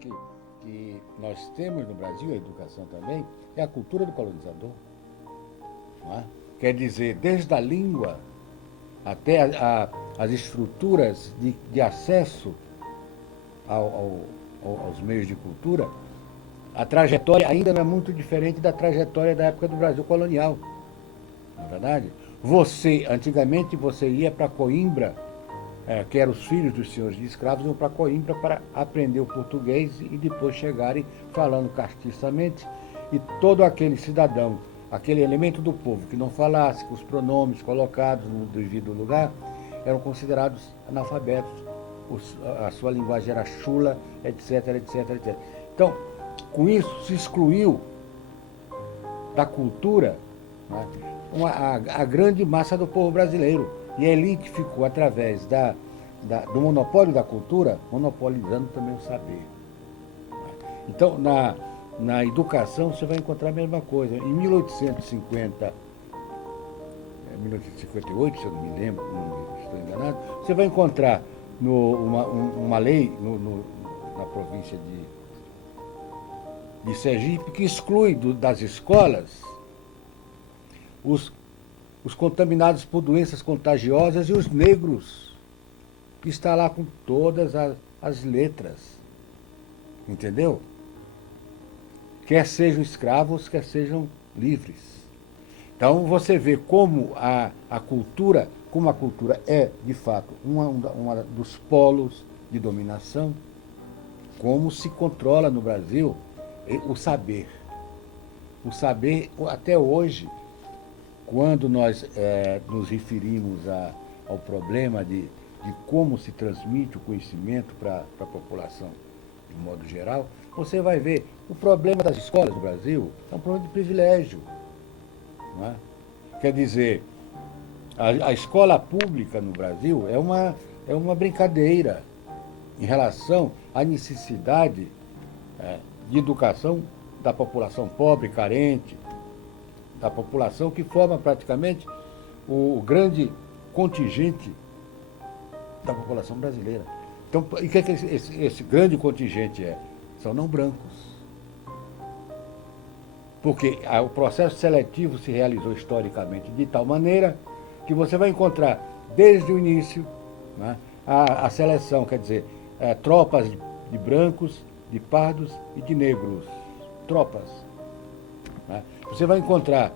que nós temos no Brasil, a educação também, é a cultura do colonizador. Não é? Quer dizer, desde a língua até as estruturas de acesso aos meios de cultura, a trajetória ainda não é muito diferente da trajetória da época do Brasil colonial. Não é verdade? Antigamente você ia para Coimbra, que eram os filhos dos senhores de escravos, iam para Coimbra para aprender o português e depois chegarem falando castiçamente, e todo aquele cidadão, aquele elemento do povo que não falasse, com os pronomes colocados no devido lugar, eram considerados analfabetos. A sua linguagem era chula, etc, etc, etc. Então, com isso se excluiu da cultura, né, a grande massa do povo brasileiro. E a elite ficou, através do monopólio da cultura, monopolizando também o saber. Então, na educação, você vai encontrar a mesma coisa. Em 1850, 1858, se eu não me lembro, não estou enganado, você vai encontrar uma lei na província de Sergipe que exclui das escolas os contaminados por doenças contagiosas e os negros, que está lá com todas as letras. Entendeu? Quer sejam escravos, quer sejam livres. Então você vê como a cultura é, de fato, uma dos polos de dominação, como se controla no Brasil o saber. O saber, até hoje, quando nós nos referimos ao problema de como se transmite o conhecimento para a população, de modo geral, você vai ver o problema das escolas no Brasil é um problema de privilégio. Não é? Quer dizer, a escola pública no Brasil é uma brincadeira em relação à necessidade de educação da população pobre, carente, da população que forma praticamente o grande contingente da população brasileira. Então, e o que esse grande contingente é? São não brancos. Porque o processo seletivo se realizou historicamente de tal maneira que você vai encontrar, desde o início, né, a seleção, quer dizer, tropas de brancos, de pardos e de negros. Tropas. Né? Você vai encontrar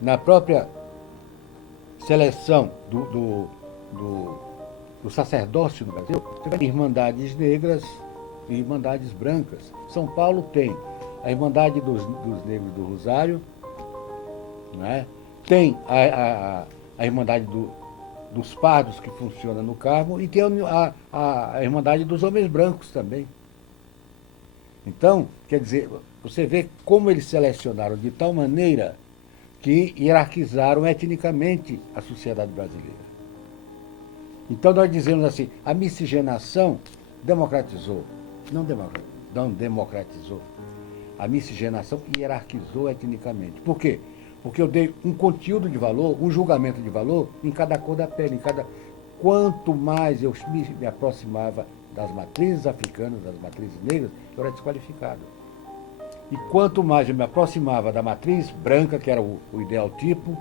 na própria seleção do sacerdócio no Brasil, você vai ter irmandades negras e irmandades brancas. São Paulo tem a Irmandade dos Negros do Rosário, né? Tem a Irmandade dos Pardos, que funciona no Carmo, e tem a Irmandade dos Homens Brancos também. Então, quer dizer, você vê como eles selecionaram de tal maneira que hierarquizaram etnicamente a sociedade brasileira. Então nós dizemos assim, a miscigenação democratizou. Não democratizou. A miscigenação hierarquizou etnicamente. Por quê? Porque eu dei um conteúdo de valor, um julgamento de valor em cada cor da pele. Quanto mais eu me aproximava das matrizes africanas, das matrizes negras, eu era desqualificado. E quanto mais eu me aproximava da matriz branca, que era o ideal tipo,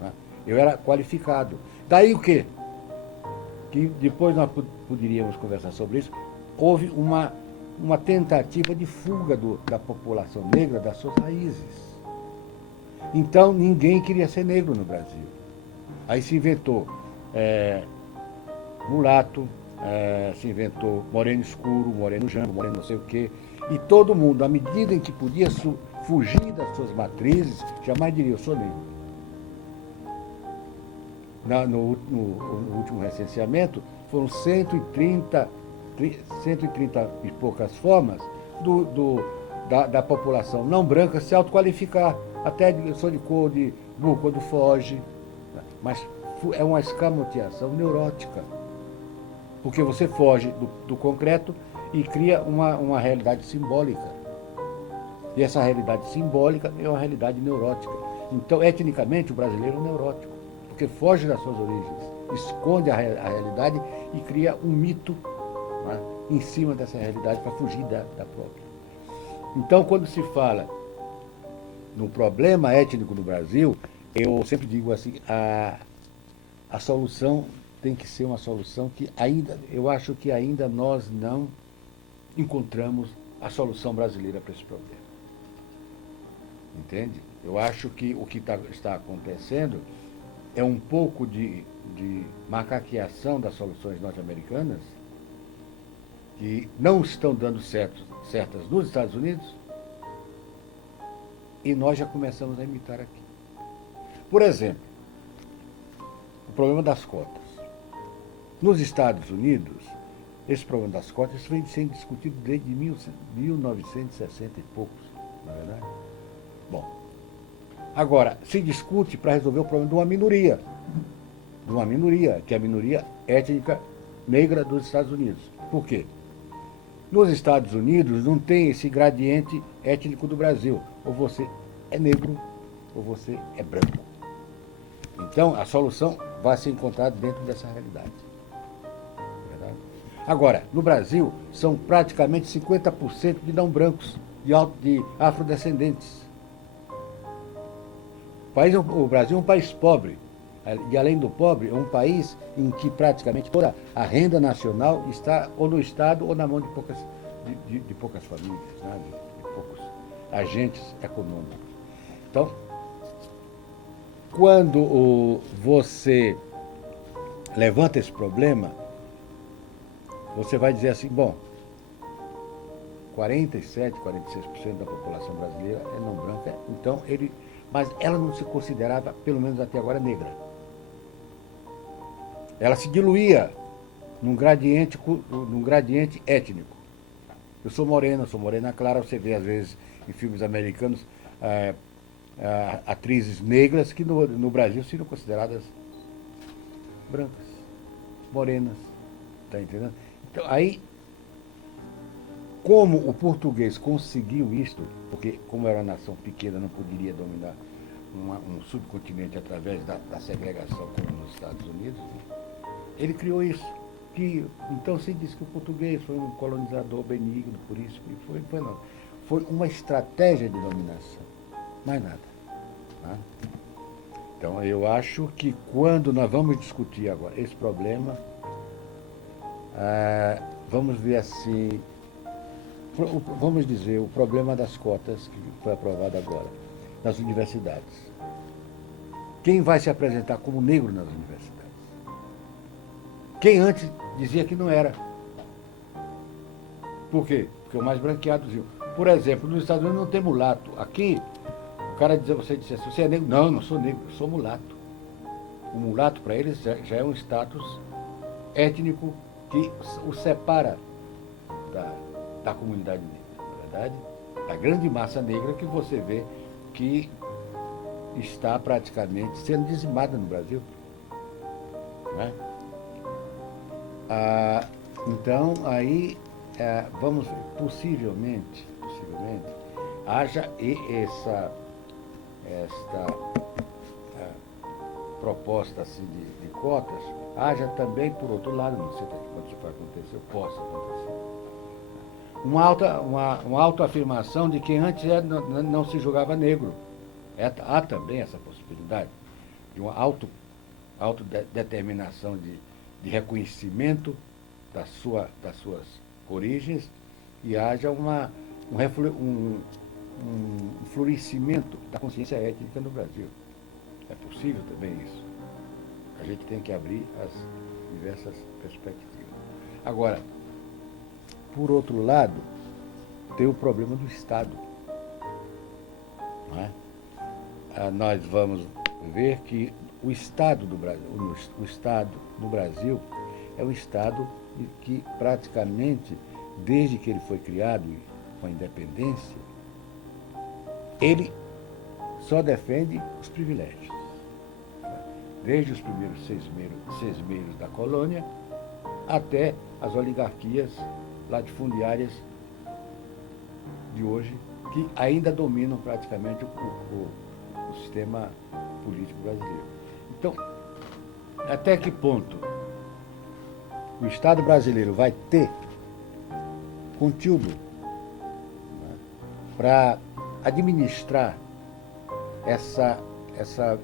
né, eu era qualificado. Daí o quê? Que depois nós poderíamos conversar sobre isso, houve uma tentativa de fuga da população negra das suas raízes. Então, ninguém queria ser negro no Brasil. Aí se inventou mulato, se inventou moreno escuro, moreno jango, moreno não sei o quê. E todo mundo, à medida em que podia fugir das suas matrizes, jamais diria, eu sou negro. No último recenseamento, foram 130 e poucas formas da população não branca se autoqualificar. Até eu sou de cor de burro quando foge. Mas é uma escamoteação neurótica. Porque você foge do concreto e cria uma realidade simbólica. E essa realidade simbólica é uma realidade neurótica. Então, etnicamente, o brasileiro é neurótico. Porque foge das suas origens, esconde a realidade e cria um mito, né, em cima dessa realidade para fugir da própria. Então, quando se fala no problema étnico no Brasil, eu sempre digo assim, a solução tem que ser uma solução que ainda, eu acho que ainda nós não encontramos a solução brasileira para esse problema. Entende? Eu acho que o que está acontecendo é um pouco de macaqueação das soluções norte-americanas que não estão dando certas nos Estados Unidos e nós já começamos a imitar aqui. Por exemplo, o problema das cotas. Nos Estados Unidos, esse problema das cotas vem sendo discutido desde 1960 e poucos, não é verdade? Bom, agora, se discute para resolver o problema de uma minoria, que é a minoria étnica negra dos Estados Unidos. Por quê? Nos Estados Unidos não tem esse gradiente étnico do Brasil. Ou você é negro, ou você é branco. Então, a solução vai ser encontrada dentro dessa realidade. Verdade? Agora, no Brasil, são praticamente 50% de não brancos, de afrodescendentes. O Brasil é um país pobre. E, além do pobre, é um país em que praticamente toda a renda nacional está ou no Estado ou na mão de poucas famílias, né? de poucos agentes econômicos. Então, quando você levanta esse problema, você vai dizer assim, bom, 47, 46% da população brasileira é não branca, então mas ela não se considerava, pelo menos até agora, negra. Ela se diluía num gradiente étnico. Eu sou morena clara, você vê às vezes em filmes americanos atrizes negras que no Brasil seriam consideradas brancas, morenas, tá entendendo? Então, aí, como o português conseguiu isto, porque como era uma nação pequena, não poderia dominar um subcontinente através da segregação como nos Estados Unidos, né? Ele criou isso. Então se diz que o português foi um colonizador benigno, por isso que foi não. Foi uma estratégia de dominação, mais nada. Né? Então eu acho que quando nós vamos discutir agora esse problema, vamos ver assim, vamos dizer, o problema das cotas que foi aprovado agora, nas universidades. Quem vai se apresentar como negro nas universidades? Quem antes dizia que não era. Por quê? Porque o mais branqueado dizia. Por exemplo, nos Estados Unidos não tem mulato. Aqui, o cara você disse assim, você é negro? Não, não sou negro, eu sou mulato. O mulato, para eles, já é um status étnico que o separa da comunidade negra, na verdade? A grande massa negra que você vê que está praticamente sendo dizimada no Brasil. Não é? Então, aí, vamos ver, possivelmente, haja esta proposta assim, de cotas, haja também, por outro lado, não sei quando isso vai acontecer, possa acontecer, uma autoafirmação de quem antes não se julgava negro. Há também essa possibilidade de uma autodeterminação de reconhecimento das suas origens e haja um florescimento da consciência étnica no Brasil. É possível também isso. A gente tem que abrir as diversas perspectivas. Agora, por outro lado, tem o problema do Estado. Não é? Nós vamos ver que o Estado do Brasil, o Estado no Brasil é um Estado que praticamente, desde que ele foi criado com a independência, ele só defende os privilégios. Desde os primeiros sesmeiros da colônia até as oligarquias latifundiárias de hoje, que ainda dominam praticamente o sistema político brasileiro. Então, até que ponto o Estado brasileiro vai ter conteúdo, né, para administrar essa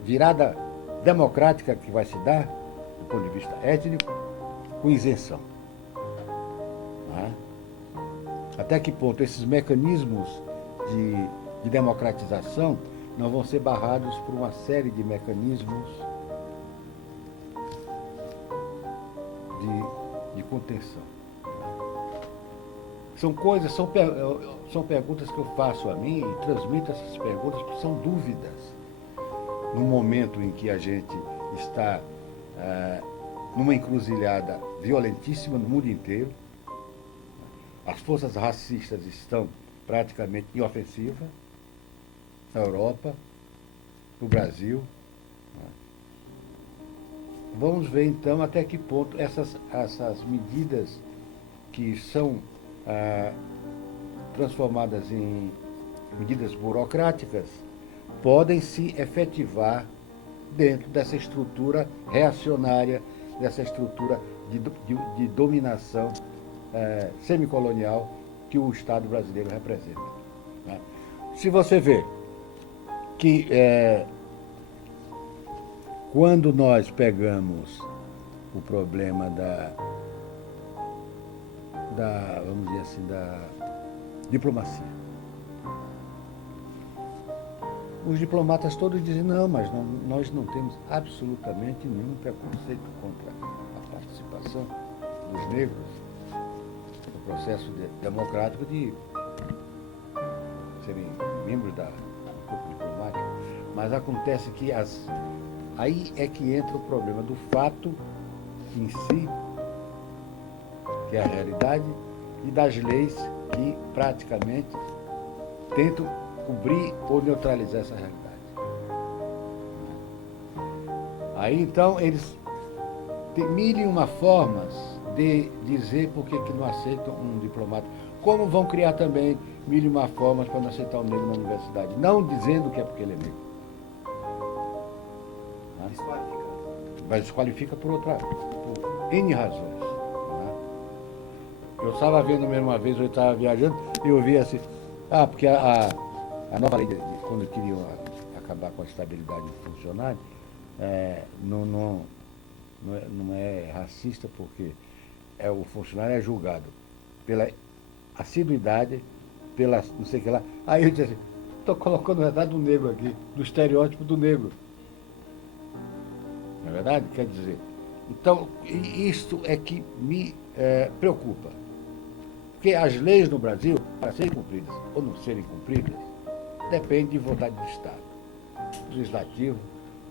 virada democrática que vai se dar, do ponto de vista étnico, com isenção. Né? Até que ponto esses mecanismos de democratização não vão ser barrados por uma série de mecanismos de contenção. São coisas, são perguntas que eu faço a mim e transmito essas perguntas, porque são dúvidas. No momento em que a gente está numa encruzilhada violentíssima no mundo inteiro, as forças racistas estão praticamente em ofensiva, na Europa, no Brasil. Vamos ver então até que ponto essas medidas que são transformadas em medidas burocráticas podem se efetivar dentro dessa estrutura reacionária, dessa estrutura de dominação semicolonial que o Estado brasileiro representa. Né? Se você vê que quando nós pegamos o problema vamos dizer assim, da diplomacia, os diplomatas todos dizem, não, mas nós não temos absolutamente nenhum preconceito contra a participação dos negros no processo democrático de serem membros do corpo diplomático. Mas acontece que aí é que entra o problema do fato em si, que é a realidade, e das leis que praticamente tentam cobrir ou neutralizar essa realidade. Aí então eles têm mil e uma formas de dizer por que não aceitam um diplomata. Como vão criar também mil e uma formas para não aceitar um negro na universidade, não dizendo que é porque ele é negro. Desqualifica. Mas desqualifica por N razões. Né? Eu estava vendo mesmo uma vez, eu estava viajando, e eu vi assim, porque a nova lei, quando queriam acabar com a estabilidade do funcionário, não é racista, porque o funcionário é julgado pela assiduidade, pela não sei o que lá. Aí eu disse assim, estou colocando, na verdade, o negro aqui, do estereótipo do negro. Não é verdade? Quer dizer, então, isto é que me preocupa. Porque as leis no Brasil, para serem cumpridas ou não serem cumpridas, depende de vontade do Estado. O legislativo,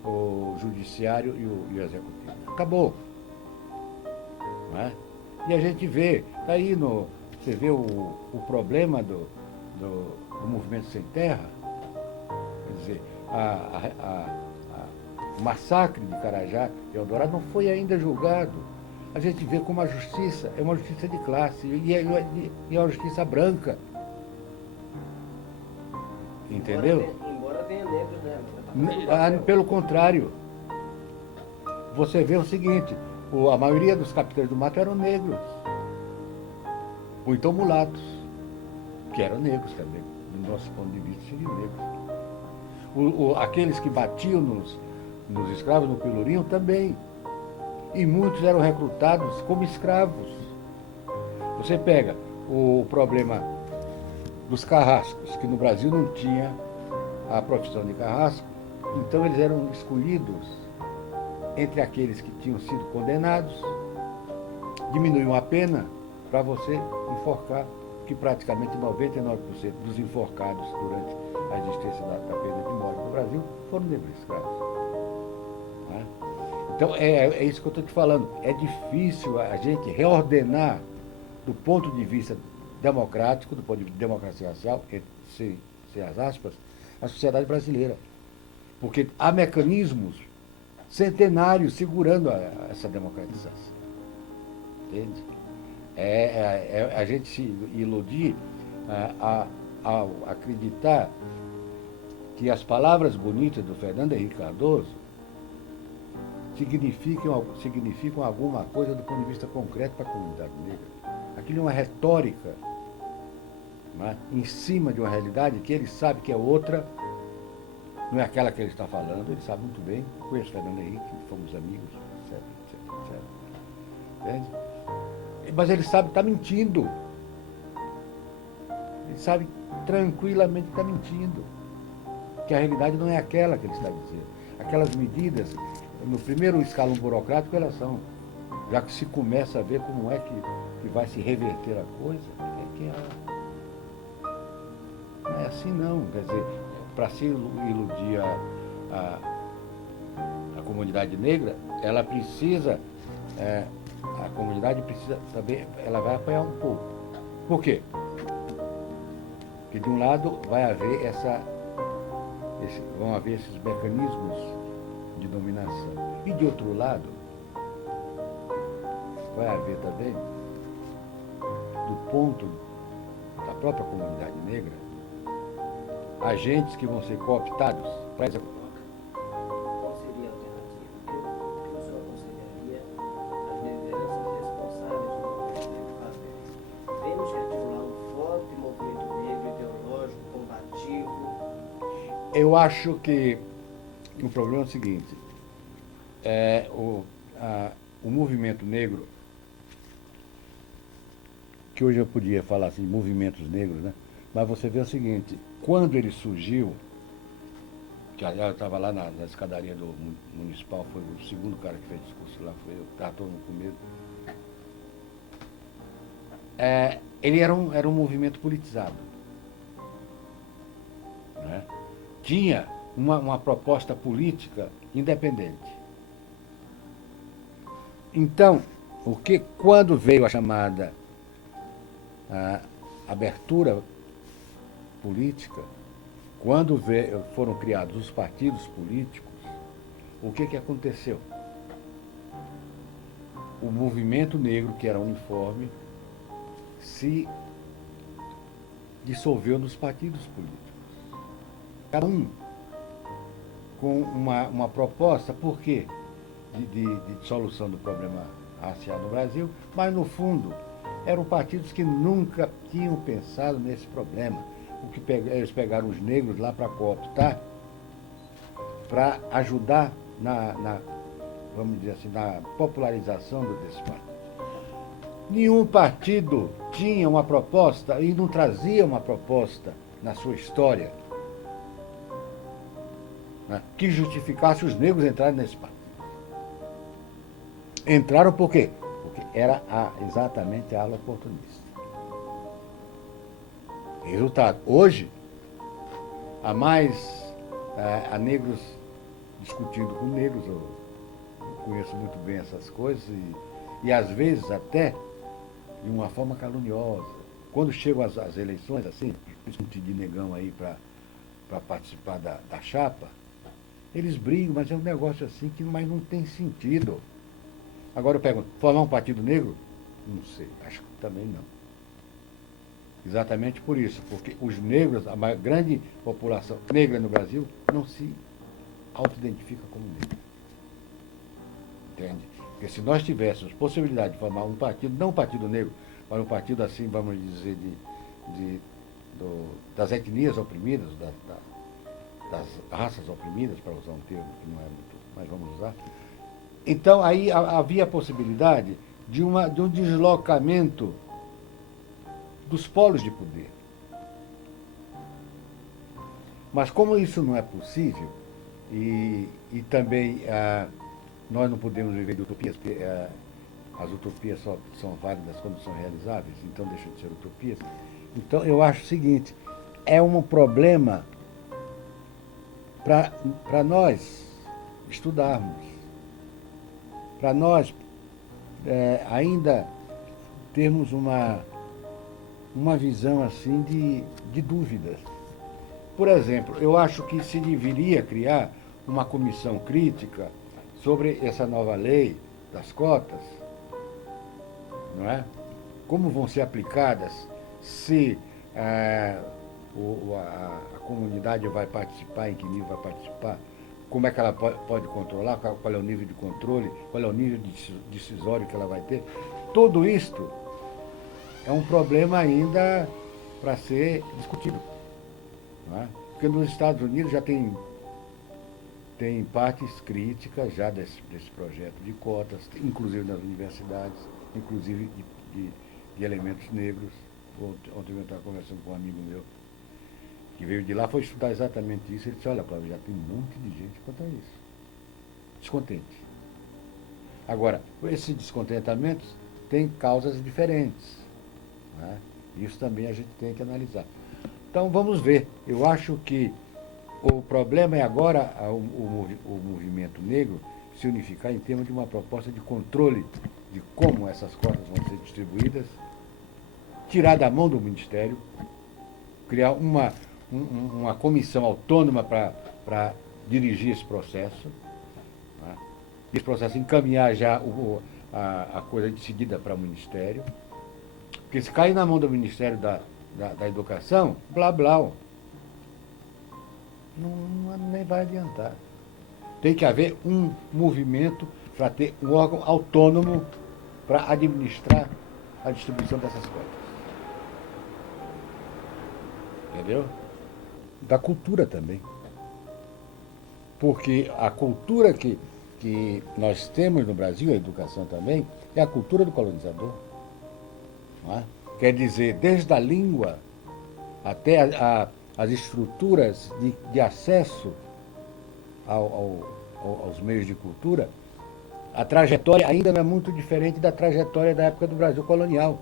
o judiciário e o executivo. Acabou. Não é? E a gente vê, aí você vê o problema do movimento sem terra, quer dizer, o massacre de Carajá e Eldorado não foi ainda julgado. A gente vê como a justiça é uma justiça de classe e é uma justiça branca. Entendeu? Embora tenha negros, né? Pelo contrário, você vê o seguinte, a maioria dos capitães do mato eram negros, ou então mulatos, que eram negros também, do nosso ponto de vista seriam negros. Aqueles que batiam nos escravos no Pelourinho também, e muitos eram recrutados como escravos. Você pega o problema dos carrascos, que no Brasil não tinha a profissão de carrasco, então eles eram escolhidos entre aqueles que tinham sido condenados, diminuíam a pena para você enforcar, que praticamente 99% dos enforcados durante a existência da pena de morte no Brasil foram negros escravos. Né? Então é isso que eu estou te falando. É difícil a gente reordenar do ponto de vista democrático, do ponto de vista de democracia racial, sem as aspas, a sociedade brasileira. Porque há mecanismos centenários segurando essa democratização. Entende? A gente se iludir ao acreditar que as palavras bonitas do Fernando Henrique Cardoso significam alguma coisa do ponto de vista concreto para a comunidade negra. Aquilo é uma retórica não é? Em cima de uma realidade que ele sabe que é outra, não é aquela que ele está falando, ele sabe muito bem. Conheço o Fernando Henrique, fomos amigos, etc, etc, etc. Entende? Mas ele sabe que está mentindo. Ele sabe tranquilamente que está mentindo. Que a realidade não é aquela que ele está dizendo. Aquelas medidas, no primeiro escalão burocrático, elas são. Já que se começa a ver como é que vai se reverter a coisa, não é assim não. Quer dizer, para se iludir a comunidade negra, ela precisa, a comunidade precisa também, ela vai apanhar um pouco. Por quê? Porque de um lado vai haver vão haver esses mecanismos de dominação. E de outro lado, vai haver também, do ponto da própria comunidade negra, agentes que vão ser cooptados para executar. Qual seria a alternativa? O que o senhor aconselharia às lideranças responsáveis do movimento negro fazer? Temos que articular um forte movimento negro ideológico, combativo. Eu acho que o problema é o seguinte, o movimento negro, que hoje eu podia falar assim, movimentos negros, né? Mas você vê o seguinte, quando ele surgiu, que aliás eu estava lá na escadaria do municipal, foi o segundo cara que fez discurso lá, foi eu, estava todo mundo com medo. Ele era um movimento politizado. Né? Tinha uma proposta política independente. Então, quando veio a chamada abertura política, quando foram criados os partidos políticos, o que aconteceu? O movimento negro, que era uniforme, se dissolveu nos partidos políticos. Cada um com uma proposta, por quê? De solução do problema racial no Brasil, mas no fundo eram partidos que nunca tinham pensado nesse problema. Eles pegaram os negros lá para cooptar, para ajudar vamos dizer assim, na popularização desse partido. Nenhum partido tinha uma proposta e não trazia uma proposta na sua história, né, que justificasse os negros entrarem nesse partido. Entraram por quê? Porque era exatamente a ala oportunista. Resultado, hoje, há negros discutindo com negros, eu conheço muito bem essas coisas, e às vezes até de uma forma caluniosa. Quando chegam as eleições, assim, principalmente de negão aí para participar da chapa, eles brigam, mas é um negócio assim que mas não tem sentido. Agora eu pergunto, formar um partido negro? Não sei, acho que também não. Exatamente por isso, porque os negros, a grande população negra no Brasil, não se auto-identifica como negra. Entende? Porque se nós tivéssemos possibilidade de formar um partido, não um partido negro, mas um partido assim, vamos dizer, das etnias oprimidas, das raças oprimidas, para usar um termo que não é muito, mas vamos usar. Então, aí havia a possibilidade de um deslocamento dos polos de poder. Mas como isso não é possível, e também nós não podemos viver de utopias, porque as utopias só são válidas quando são realizáveis, então deixam de ser utopias. Então, eu acho o seguinte, é um problema para nós estudarmos, para nós ainda termos uma visão assim de dúvidas. Por exemplo, eu acho que se deveria criar uma comissão crítica sobre essa nova lei das cotas, não é? Como vão ser aplicadas, se a comunidade vai participar, em que nível vai participar, como é que ela pode controlar, qual é o nível de controle, qual é o nível decisório que ela vai ter. Tudo isto é um problema ainda para ser discutido. Não é? Porque nos Estados Unidos já tem partes críticas já desse projeto de cotas, inclusive nas universidades, inclusive de elementos negros. Ontem eu estava conversando com um amigo meu que veio de lá, foi estudar exatamente isso. Ele disse, olha, Cláudio, já tem um monte de gente quanto a isso. Descontente. Agora, esses descontentamentos têm causas diferentes. Né? Isso também a gente tem que analisar. Então, vamos ver. Eu acho que o problema é agora o movimento negro se unificar em termos de uma proposta de controle de como essas cotas vão ser distribuídas, tirar da mão do Ministério, criar uma comissão autônoma para dirigir esse processo, né? Esse processo encaminhar já a coisa decidida para o Ministério, porque se cair na mão do Ministério da Educação, blá blá, nem vai adiantar. Tem que haver um movimento para ter um órgão autônomo para administrar a distribuição dessas coisas. Entendeu? Da cultura também. Porque a cultura que nós temos no Brasil, a educação também, é a cultura do colonizador. Não é? Quer dizer, desde a língua até as estruturas de acesso aos meios de cultura, a trajetória ainda não é muito diferente da trajetória da época do Brasil colonial.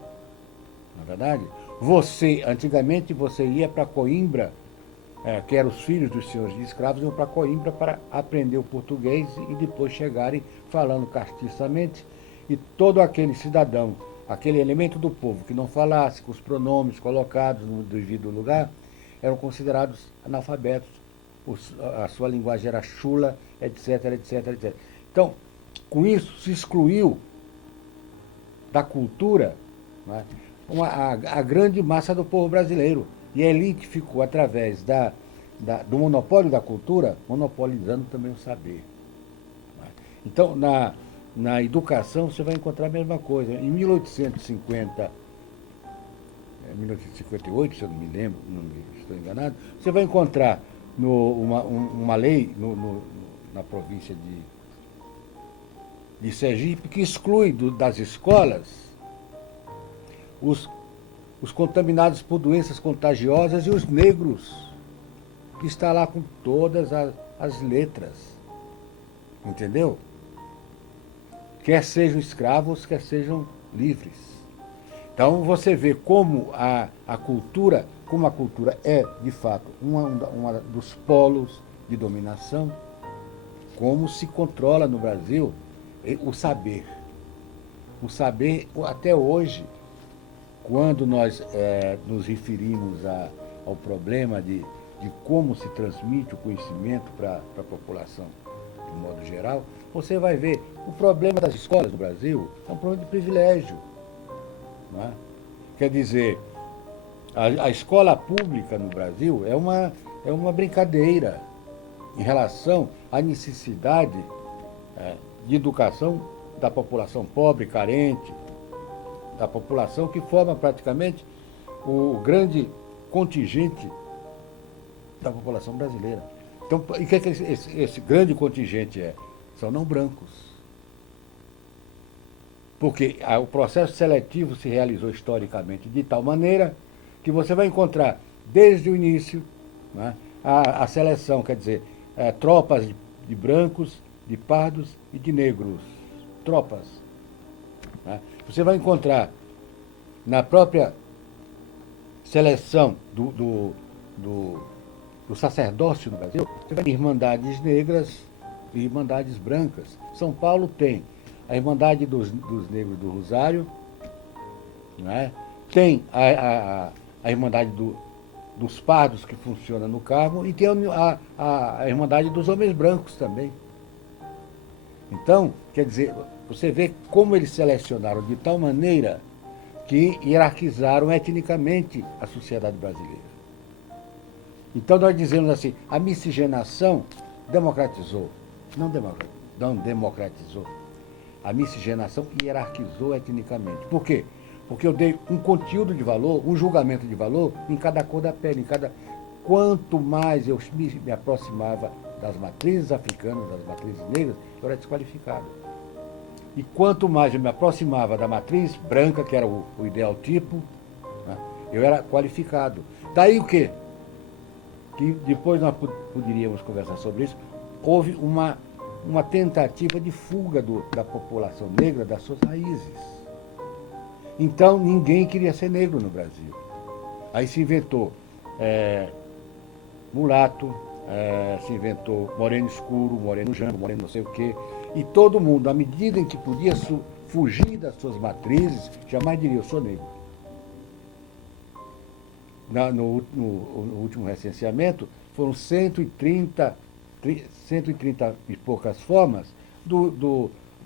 Na verdade, antigamente você ia para Coimbra, que eram os filhos dos senhores de escravos, iam para Coimbra para aprender o português e depois chegarem falando castiçamente, e todo aquele cidadão, aquele elemento do povo que não falasse com os pronomes colocados no devido lugar, eram considerados analfabetos, a sua linguagem era chula, etc, etc, etc. Então, com isso se excluiu da cultura, né, a grande massa do povo brasileiro. E a elite ficou, através do monopólio da cultura, monopolizando também o saber. Né? Então, na educação, você vai encontrar a mesma coisa. Em 1858, se eu não me lembro, não estou enganado, você vai encontrar uma lei na província de Sergipe que exclui das escolas os contaminados por doenças contagiosas e os negros, que está lá com todas as letras. Entendeu? Quer sejam escravos, quer sejam livres. Então você vê como a cultura é, de fato, uma dos polos de dominação, como se controla no Brasil o saber. O saber, até hoje, quando nós nos referimos ao problema de como se transmite o conhecimento para a população, de modo geral, você vai ver o problema das escolas no Brasil é um problema de privilégio. Não é? Quer dizer, a escola pública no Brasil é uma brincadeira em relação à necessidade de educação da população pobre, carente, da população que forma praticamente o grande contingente da população brasileira. Então, e o que esse grande contingente é? São não brancos. Porque o processo seletivo se realizou historicamente de tal maneira que você vai encontrar, desde o início, né, a seleção, quer dizer, tropas de brancos, de pardos e de negros. Tropas. Né? Você vai encontrar na própria seleção do sacerdócio no Brasil, você vai ter irmandades negras e irmandades brancas. São Paulo tem a Irmandade dos Negros do Rosário, né? Tem a Irmandade dos Pardos, que funciona no Carmo, e tem a Irmandade dos Homens Brancos também. Então, quer dizer, você vê como eles selecionaram de tal maneira que hierarquizaram etnicamente a sociedade brasileira. Então nós dizemos assim, a miscigenação democratizou. Não democratizou. A miscigenação hierarquizou etnicamente. Por quê? Porque eu dei um conteúdo de valor, um julgamento de valor em cada cor da pele, em cada. Quanto mais eu me aproximava das matrizes africanas, das matrizes negras, eu era desqualificado. E quanto mais eu me aproximava da matriz branca, que era o ideal tipo, né, eu era qualificado. Daí o quê? Que depois nós poderíamos conversar sobre isso, houve uma tentativa de fuga da população negra das suas raízes. Então ninguém queria ser negro no Brasil. Aí se inventou mulato, se inventou moreno escuro, moreno jango, moreno não sei o quê. E todo mundo, à medida em que podia fugir das suas matrizes, jamais diria, eu sou negro. No último recenseamento, foram 130 e poucas formas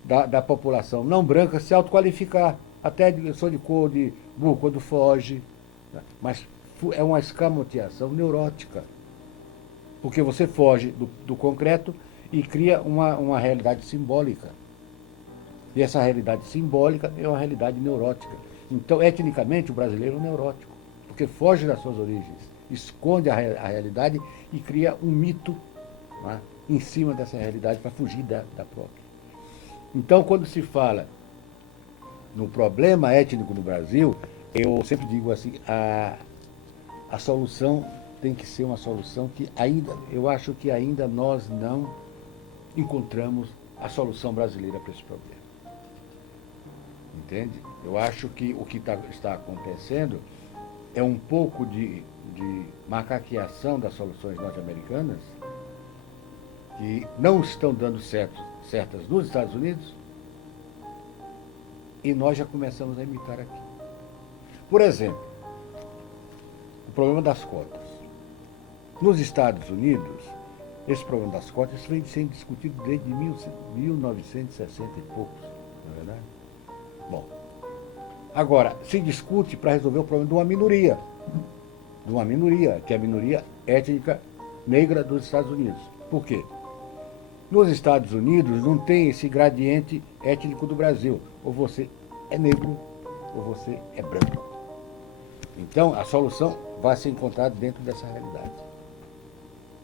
da população não branca se autoqualificar. Até eu sou de cor de burro quando foge. Mas é uma escamoteação neurótica. Porque você foge do concreto e cria uma realidade simbólica. E essa realidade simbólica é uma realidade neurótica. Então, etnicamente, o brasileiro é um neurótico. Porque foge das suas origens, esconde a realidade e cria um mito, né, em cima dessa realidade para fugir da própria. Então, quando se fala no problema étnico no Brasil, eu sempre digo assim, a solução tem que ser uma solução que ainda, eu acho que ainda nós não encontramos a solução brasileira para esse problema. Entende? Eu acho que o que está acontecendo é um pouco de macaqueação das soluções norte-americanas que não estão dando certas nos Estados Unidos e nós já começamos a imitar aqui. Por exemplo, o problema das cotas. Nos Estados Unidos, esse problema das cotas vem sendo discutido desde 1960 e poucos, não é verdade? Bom, agora, se discute para resolver o problema de uma minoria, que é a minoria étnica negra dos Estados Unidos. Por quê? Nos Estados Unidos não tem esse gradiente étnico do Brasil. Ou você é negro, ou você é branco. Então, a solução vai ser encontrada dentro dessa realidade.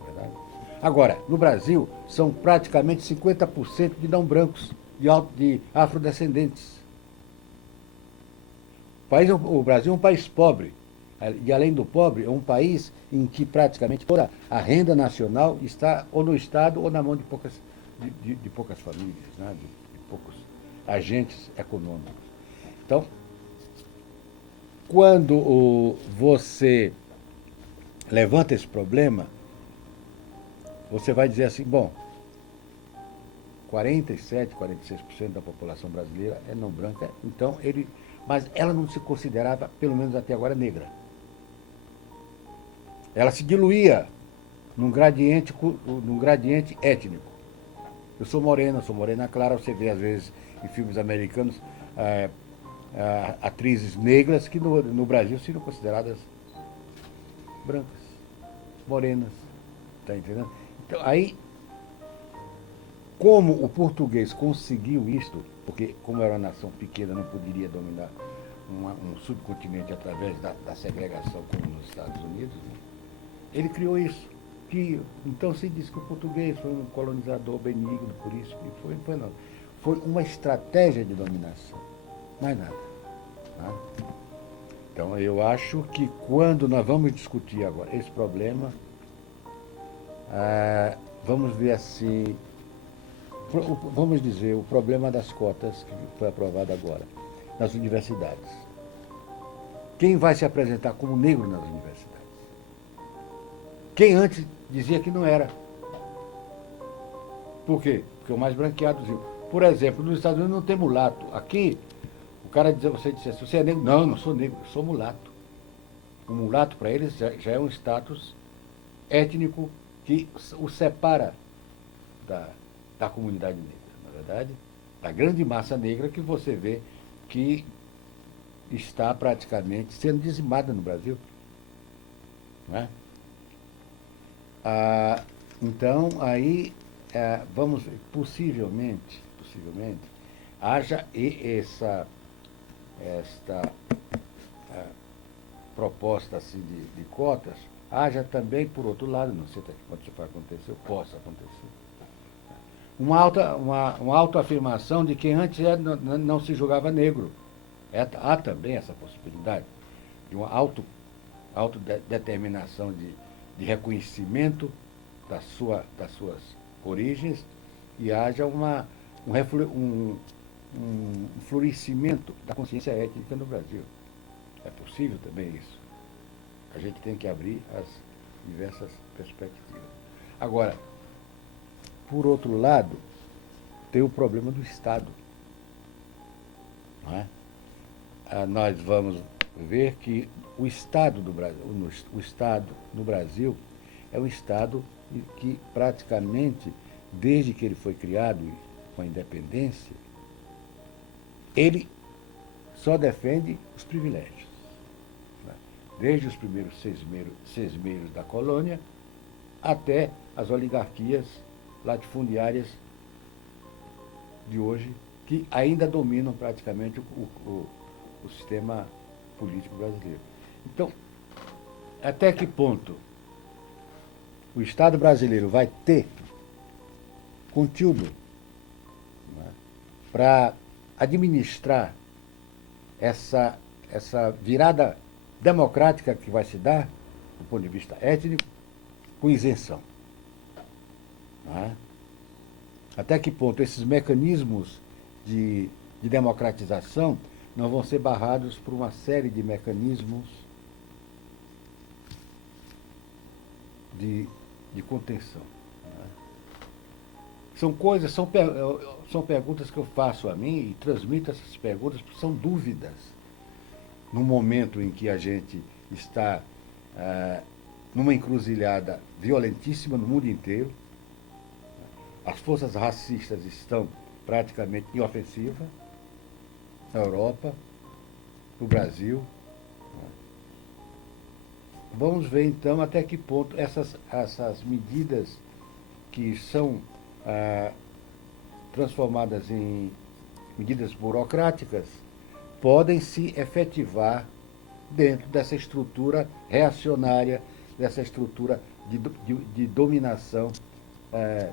Verdade? Agora, no Brasil, são praticamente 50% de não brancos, de afrodescendentes. O Brasil é um país pobre. E, além do pobre, é um país em que praticamente toda a renda nacional está ou no Estado ou na mão de poucas famílias, né? de poucos agentes econômicos. Então, quando você levanta esse problema, você vai dizer assim, bom, 47%, 46% da população brasileira é não branca, então mas ela não se considerava, pelo menos até agora, negra. Ela se diluía num gradiente étnico. Eu sou morena clara, você vê às vezes em filmes americanos atrizes negras que no Brasil seriam consideradas brancas, morenas, tá entendendo? Então aí, como o português conseguiu isto, porque como era uma nação pequena, não poderia dominar um subcontinente através da segregação como nos Estados Unidos, né? Ele criou isso. Então se diz que o português foi um colonizador benigno, por isso que foi não. Foi uma estratégia de dominação, mais nada. Né? Então eu acho que quando nós vamos discutir agora esse problema, vamos ver assim, vamos dizer, o problema das cotas que foi aprovado agora, nas universidades. Quem vai se apresentar como negro nas universidades? Quem antes dizia que não era. Por quê? Porque o mais branqueado dizia. Por exemplo, nos Estados Unidos não tem mulato. Aqui, o cara você dissesse, você é negro? Não, não sou negro, eu sou mulato. O mulato, para eles, já é um status étnico que o separa da comunidade negra, na verdade. Da grande massa negra que você vê que está praticamente sendo dizimada no Brasil. Não é? Então, aí, vamos ver, possivelmente, haja esta proposta assim, de cotas, haja também, por outro lado, não sei até que ponto isso vai acontecer, ou possa acontecer, uma autoafirmação de quem antes não se julgava negro. Há também essa possibilidade de uma autodeterminação de reconhecimento das suas origens e haja um florescimento da consciência étnica no Brasil. É possível também isso. A gente tem que abrir as diversas perspectivas. Agora, por outro lado, tem o problema do Estado. Não é? Nós vamos ver que o Estado do Brasil, o Estado no Brasil é um Estado que praticamente, desde que ele foi criado com a independência, ele só defende os privilégios. Desde os primeiros sesmeiros da colônia até as oligarquias latifundiárias de hoje, que ainda dominam praticamente o sistema político brasileiro. Então, até que ponto o Estado brasileiro vai ter conteúdo, né, para administrar essa virada democrática que vai se dar, do ponto de vista étnico, com isenção. Né? Até que ponto esses mecanismos de democratização não vão ser barrados por uma série de mecanismos de contenção. Né? São perguntas que eu faço a mim e transmito essas perguntas, porque são dúvidas. No momento em que a gente está numa encruzilhada violentíssima no mundo inteiro, as forças racistas estão praticamente em ofensiva, na Europa, no Brasil. Vamos ver, então, até que ponto essas medidas que são transformadas em medidas burocráticas podem se efetivar dentro dessa estrutura reacionária, dessa estrutura de dominação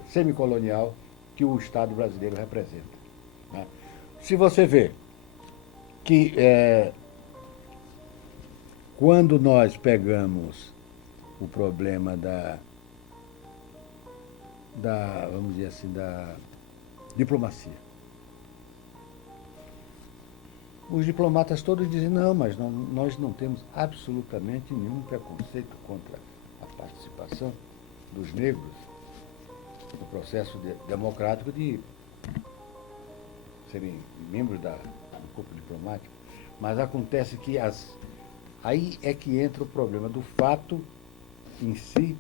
semicolonial que o Estado brasileiro representa. Né? Se você vê que quando nós pegamos o problema vamos dizer assim, da diplomacia, os diplomatas todos dizem, não, mas nós não temos absolutamente nenhum preconceito contra a participação dos negros no processo democrático de serem membros do corpo diplomático. Mas acontece que aí é que entra o problema do fato em si,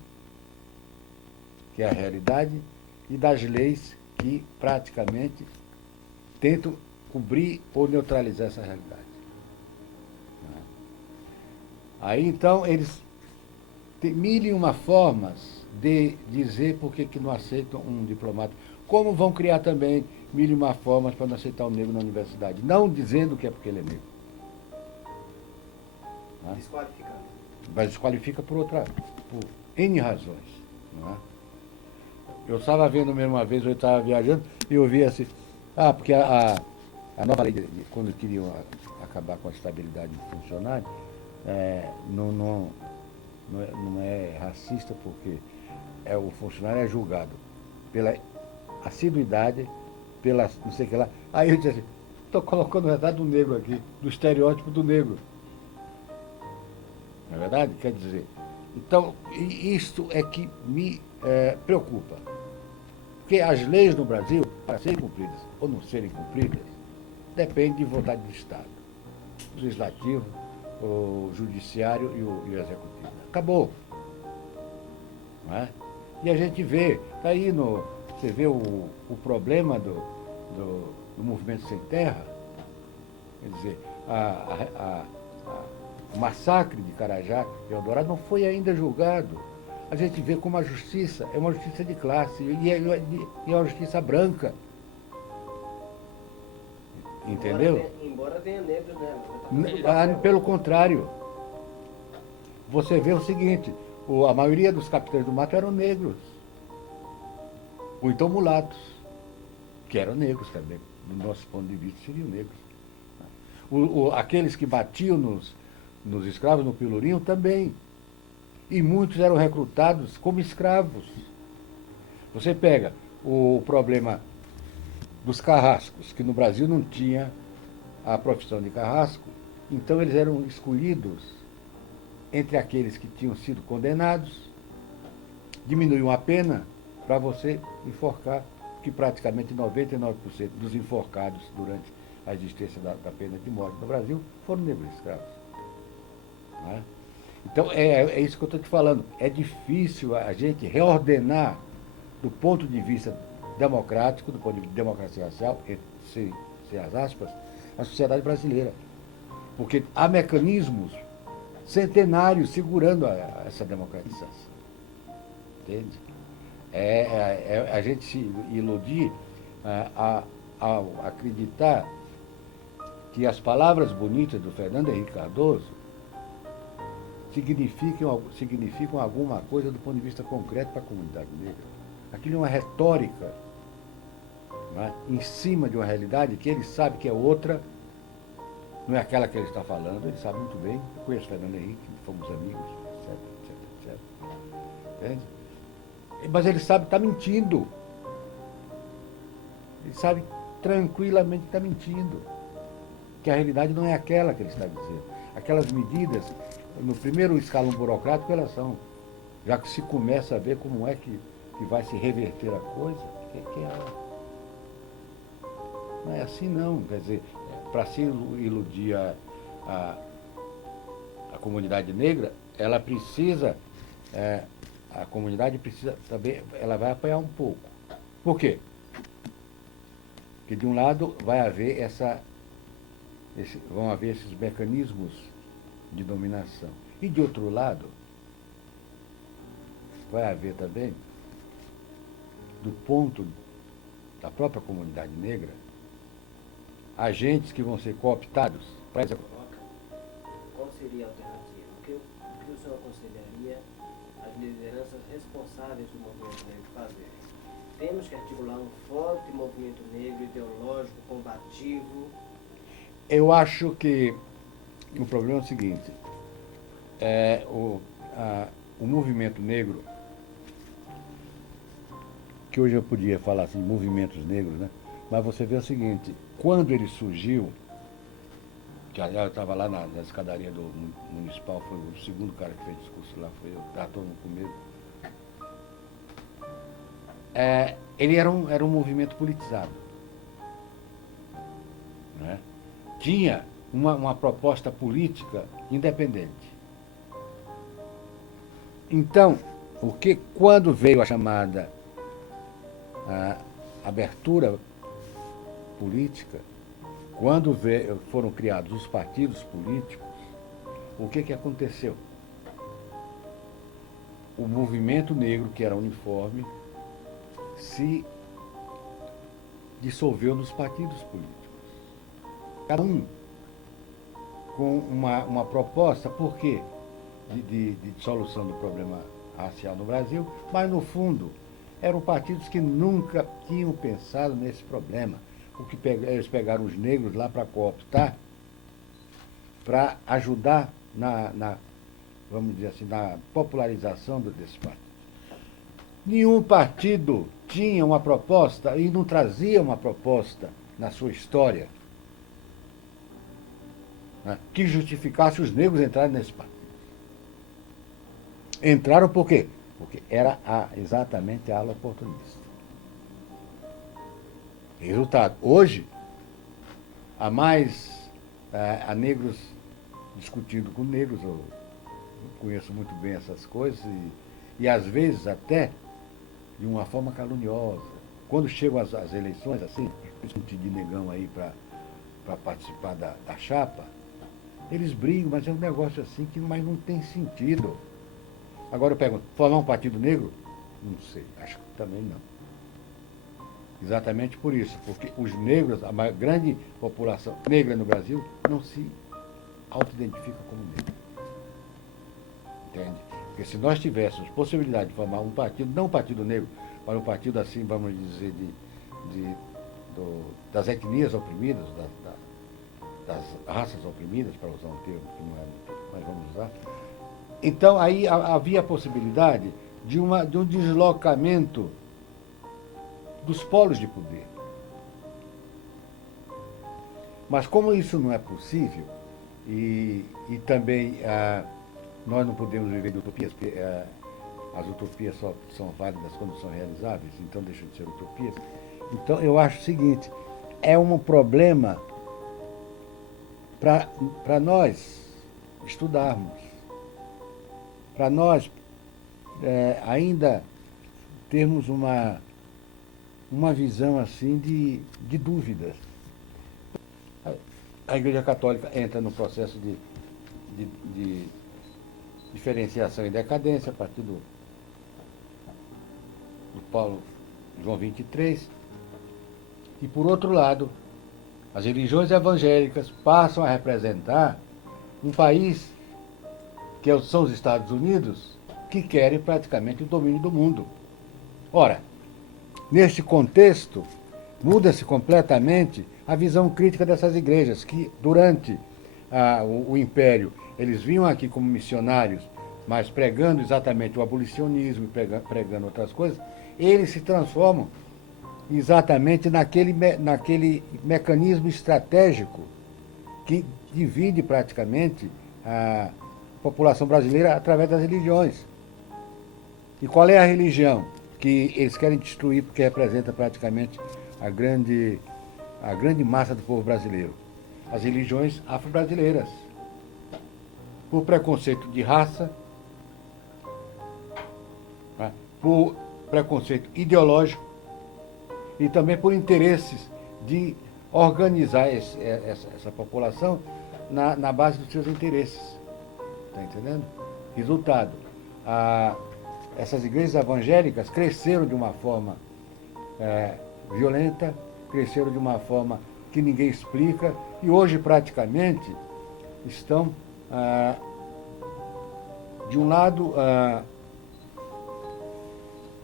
que é a realidade, e das leis que praticamente tentam cobrir ou neutralizar essa realidade. Aí, então, eles têm mil e uma formas de dizer por que não aceitam um diplomata. Como vão criar também mil e uma formas para não aceitar um negro na universidade. Não dizendo que é porque ele é negro. Desqualificado. Mas desqualifica por N razões. Não é? Eu estava vendo mesmo uma vez, eu estava viajando, e eu vi assim, porque a nova lei, quando queriam acabar com a estabilidade do funcionário, não é racista, porque o funcionário é julgado pela assiduidade, pela não sei o que lá. Aí eu disse assim, estou colocando a verdade do negro aqui, do estereótipo do negro. Não é verdade? Quer dizer, então, isto é que me preocupa. Porque as leis no Brasil, para serem cumpridas ou não serem cumpridas, depende de vontade do Estado. O legislativo, o judiciário e o executivo. Acabou. Não é? E a gente vê, está aí você vê o problema do movimento sem terra, quer dizer, o massacre de Carajás e Eldorado não foi ainda julgado. A gente vê como a justiça é uma justiça de classe e é uma justiça branca. Entendeu? Embora tenha negros, né? Pelo contrário. você vê o seguinte, a maioria dos capitães do mato eram negros, ou então mulatos, que eram negros também, do nosso ponto de vista, seriam negros. Aqueles que batiam nos escravos no Pelourinho também. E muitos eram recrutados como escravos. Você pega o problema dos carrascos, que no Brasil não tinha a profissão de carrasco, então eles eram escolhidos entre aqueles que tinham sido condenados, diminuíam a pena para você enforcar, que praticamente 99% dos enforcados durante a existência da pena de morte no Brasil foram negros escravos. Não é? Então, é isso que eu estou te falando. É difícil a gente reordenar, do ponto de vista democrático, do ponto de vista de democracia racial, sem as aspas, a sociedade brasileira. Porque há mecanismos centenários segurando essa democratização. Entende? A gente se iludir ao acreditar que as palavras bonitas do Fernando Henrique Cardoso significam alguma coisa do ponto de vista concreto para a comunidade negra. Aquilo é uma retórica, né, em cima de uma realidade que ele sabe que é outra, não é aquela que ele está falando, ele sabe muito bem. Eu conheço o Fernando Henrique, fomos amigos, etc, etc, etc. Entende? Mas ele sabe que está mentindo. Ele sabe tranquilamente que está mentindo. Que a realidade não é aquela que ele está dizendo. Aquelas medidas, no primeiro escalão burocrático, elas são. Já que se começa a ver como é que vai se reverter a coisa, não é assim não. Quer dizer, para se iludir a comunidade negra, ela precisa, a comunidade precisa também, ela vai apanhar um pouco. Por quê? Porque de um lado vai haver vão haver esses mecanismos de dominação. E de outro lado, vai haver também, do ponto da própria comunidade negra, agentes que vão ser cooptados para essa... Qual seria a alternativa? O que o senhor aconselharia as lideranças responsáveis do movimento negro fazer? Temos que articular um forte movimento negro ideológico, combativo. Eu acho que o problema é o seguinte, o movimento negro, que hoje eu podia falar assim, movimentos negros, né? Mas você vê o seguinte, quando ele surgiu, que aliás eu estava lá na escadaria do municipal, foi o segundo cara que fez discurso lá, foi eu, estava todo mundo comigo. Ele era um movimento politizado. Né? Tinha uma proposta política independente. Então, quando veio a chamada abertura política, quando foram criados os partidos políticos, o que aconteceu? O movimento negro, que era uniforme, se dissolveu nos partidos políticos. Cada um com uma proposta, por quê? De solução do problema racial no Brasil, mas no fundo eram partidos que nunca tinham pensado nesse problema. Eles pegaram os negros lá para cooptar, para ajudar vamos dizer assim, na popularização desses partidos. Nenhum partido tinha uma proposta e não trazia uma proposta na sua história, né, que justificasse os negros entrarem nesse partido. Entraram por quê? Porque era exatamente a ala oportunista. Resultado, hoje, há negros discutindo com negros, eu conheço muito bem essas coisas, e às vezes até de uma forma caluniosa. Quando chegam as eleições, assim, de negão aí para participar da chapa, eles brigam, mas é um negócio assim que mas não tem sentido. Agora eu pergunto, formar um partido negro? Não sei, acho que também não. Exatamente por isso, porque os negros, a grande população negra no Brasil, não se auto-identifica como negro. entende? Porque se nós tivéssemos possibilidade de formar um partido, não um partido negro, mas um partido assim, vamos dizer, das etnias oprimidas, das raças oprimidas, para usar um termo que não é muito, mas vamos usar. Então, aí havia a possibilidade de um deslocamento dos polos de poder. Mas como isso não é possível, e também nós não podemos viver de utopias, porque as utopias só são válidas quando são realizáveis, então deixam de ser utopias. Então eu acho o seguinte, é um problema para nós estudarmos, para nós ainda termos uma visão assim de dúvidas. A Igreja Católica entra no processo de diferenciação e decadência a partir do Paulo João 23. E, por outro lado, as religiões evangélicas passam a representar um país, que são os Estados Unidos, que querem praticamente o domínio do mundo. Ora, neste contexto, muda-se completamente a visão crítica dessas igrejas, que durante o Império, eles vinham aqui como missionários, mas pregando exatamente o abolicionismo, pregando outras coisas, eles se transformam exatamente naquele mecanismo estratégico que divide praticamente a população brasileira através das religiões. E qual é a religião que eles querem destruir porque representa praticamente a grande massa do povo brasileiro? As religiões afro-brasileiras. Por preconceito de raça, por preconceito ideológico e também por interesses de organizar essa população na base dos seus interesses. Está entendendo? Resultado, essas igrejas evangélicas cresceram de uma forma violenta, cresceram de uma forma que ninguém explica e hoje praticamente estão, de um lado,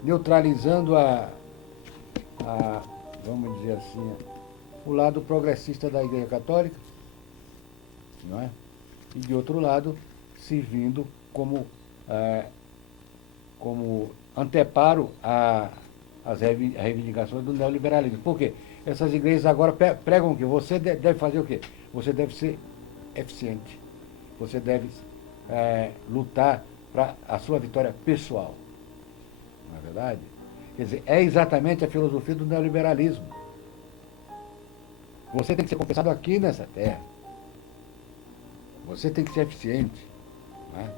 neutralizando vamos dizer assim, o lado progressista da Igreja Católica, não é? E de outro lado, servindo como anteparo às reivindicações do neoliberalismo. Por quê? Essas igrejas agora pregam que você deve fazer o quê? Você deve ser eficiente. Você deve lutar para a sua vitória pessoal. Não é verdade? Quer dizer, é exatamente a filosofia do neoliberalismo. Você tem que ser compensado aqui nessa terra. Você tem que ser eficiente. Não é?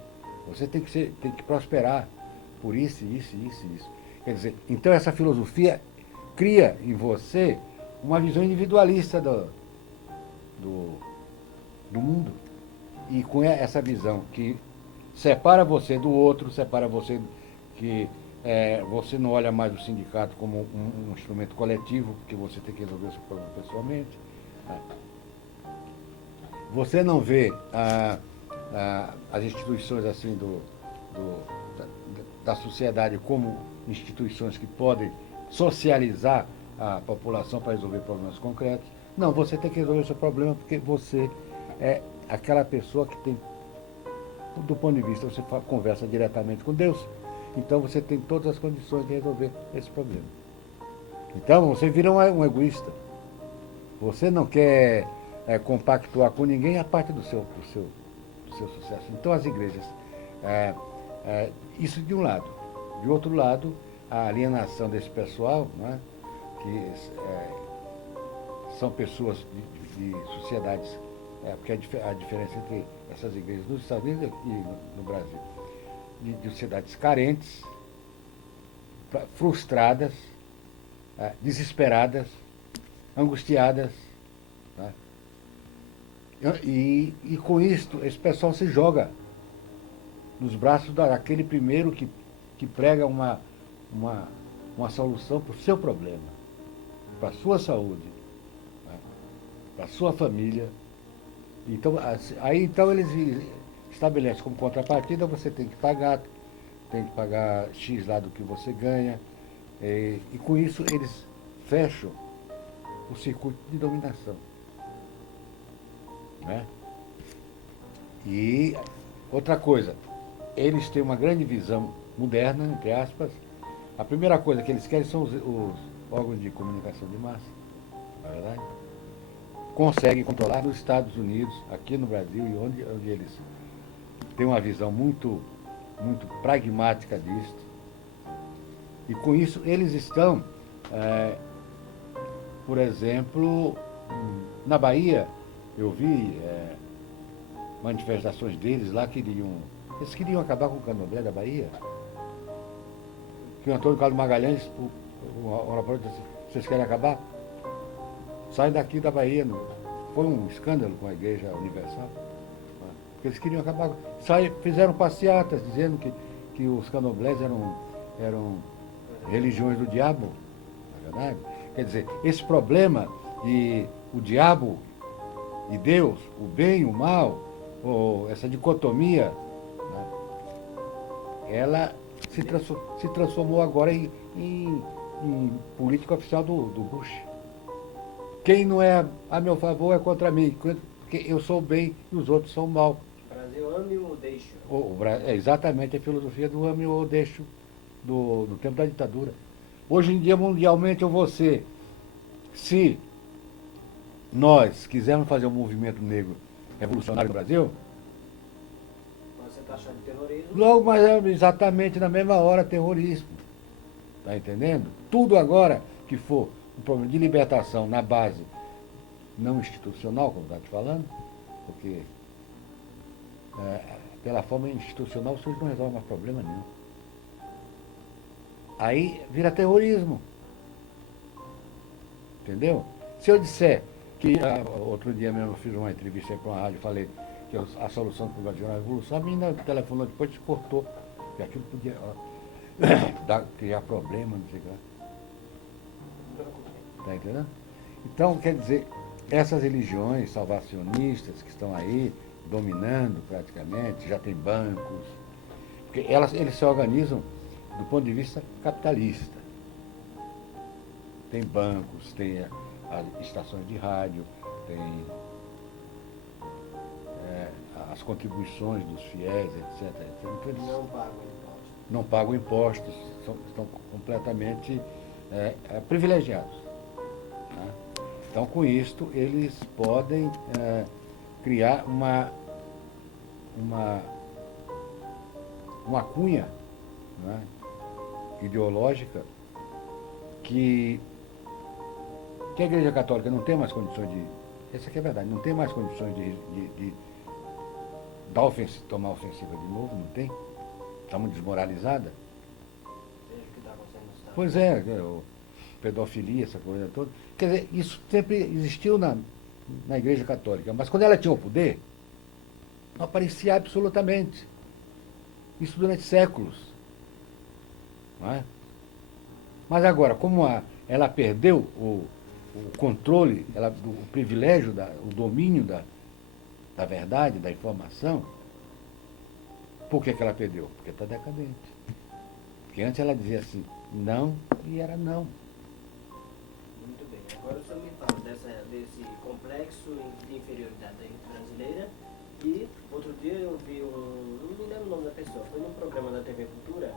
Você tem que prosperar por isso, isso, isso, isso. Quer dizer, então essa filosofia cria em você uma visão individualista do mundo. E com essa visão que separa você do outro, separa você que você não olha mais o sindicato como um instrumento coletivo, porque você tem que resolver o seu problema pessoalmente. Né? Você não vê as instituições assim da sociedade como instituições que podem socializar a população para resolver problemas concretos. Não, você tem que resolver o seu problema porque você é aquela pessoa que tem, do ponto de vista, você conversa diretamente com Deus, então você tem todas as condições de resolver esse problema. Então você vira um egoísta. Você não quer compactuar com ninguém a parte do seu sucesso. Então as igrejas, isso de um lado. De outro lado, a alienação desse pessoal, né, que são pessoas de sociedades, porque a diferença entre essas igrejas nos Estados Unidos e no Brasil, de sociedades carentes, frustradas, desesperadas, angustiadas. Né? E com isto, esse pessoal se joga nos braços daquele primeiro que prega uma solução para o seu problema, para a sua saúde, né? Para a sua família. Então, então eles estabelece como contrapartida, você tem que pagar X lá do que você ganha, e com isso eles fecham o circuito de dominação. Né? E outra coisa, eles têm uma grande visão moderna, entre aspas. A primeira coisa que eles querem são os órgãos de comunicação de massa, na verdade. Conseguem controlar nos Estados Unidos, aqui no Brasil, e onde eles têm uma visão muito, muito pragmática disso. E com isso eles estão, por exemplo, na Bahia, eu vi manifestações deles lá, eles queriam acabar com o candomblé da Bahia. Que o Antônio Carlos Magalhães, uma hora para outra, disse: vocês querem acabar? Saem daqui da Bahia. Foi um escândalo com a Igreja Universal. Porque eles queriam acabar. Fizeram passeatas dizendo que os candomblés eram religiões do diabo, na verdade. Quer dizer, esse problema de o diabo e Deus, o bem e o mal, ou essa dicotomia, né, ela se transformou agora em política oficial do Bush. Quem não é a meu favor é contra mim, porque eu sou o bem e os outros são o mal. O Brasil ame ou deixa. É exatamente a filosofia do ame ou deixo do tempo da ditadura. Hoje em dia, mundialmente, se nós quisermos fazer um movimento negro revolucionário no Brasil, Você está achando terrorismo? logo, mas é exatamente na mesma hora terrorismo. Está entendendo? Tudo agora que for um problema de libertação na base não institucional, como está te falando, porque pela forma institucional o SUS não resolve mais problema nenhum. Aí vira terrorismo. Entendeu? Se eu disser que, outro dia mesmo eu fiz uma entrevista para uma rádio e falei que a solução do problema de revolução, a menina telefonou depois e cortou, que aquilo podia criar problema, não sei o que lá. Está entendendo? Então, quer dizer, essas religiões salvacionistas que estão aí, dominando praticamente, já tem bancos, porque eles se organizam do ponto de vista capitalista. Tem bancos, tem as estações de rádio, tem as contribuições dos fiéis, etc. Então, eles Não pagam impostos. não pagam impostos, estão completamente privilegiados. Né? Então, com isto, eles podem criar uma cunha, né, ideológica que a Igreja Católica não tem mais condições essa aqui é a verdade, não tem mais condições de tomar ofensiva de novo, não tem. Está muito desmoralizada. Veja o que está acontecendo no Estado. Pois é, pedofilia, essa coisa toda. Quer dizer, isso sempre existiu na Igreja Católica, mas quando ela tinha o poder, não aparecia absolutamente. Isso durante séculos. Não é? Mas agora, como ela perdeu o controle, o privilégio, o domínio da verdade, da informação, por que ela perdeu? Porque está decadente. Porque antes ela dizia assim, não, e era não. Muito bem. Agora o senhor me fala desse complexo de inferioridade brasileira. E outro dia eu vi não me lembro o nome da pessoa, foi num programa da TV Cultura,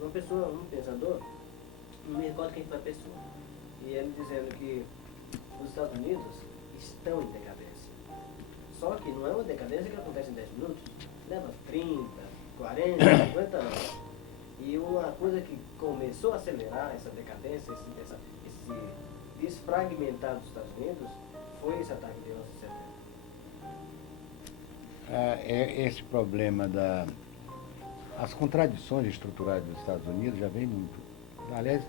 um pensador, não me recordo quem foi a pessoa, e ele dizendo que os Estados Unidos estão em decadência. Só que não é uma decadência que acontece em 10 minutos, leva 30, 40, 50 anos. E uma coisa que começou a acelerar essa decadência, esse desfragmentar dos Estados Unidos, foi esse ataque de 11 de setembro. Esse problema as contradições estruturais dos Estados Unidos já vem muito. Aliás,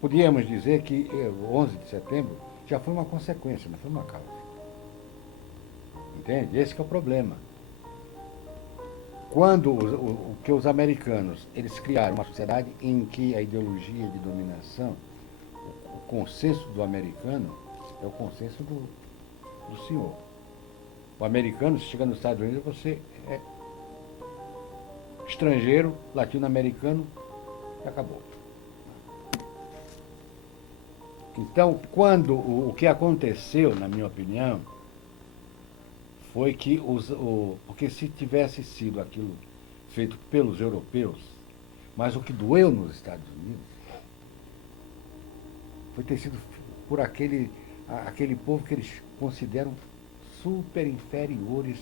podíamos dizer que o 11 de setembro já foi uma consequência, não foi uma causa. Entende? Esse que é o problema. Quando que os americanos eles criaram uma sociedade em que a ideologia de dominação, o consenso do americano é o consenso do senhor. O americano, se chega nos Estados Unidos, você é estrangeiro, latino-americano, e acabou. Então, quando o que aconteceu, na minha opinião, foi que porque se tivesse sido aquilo feito pelos europeus, mas o que doeu nos Estados Unidos foi ter sido por aquele povo que eles consideram super inferiores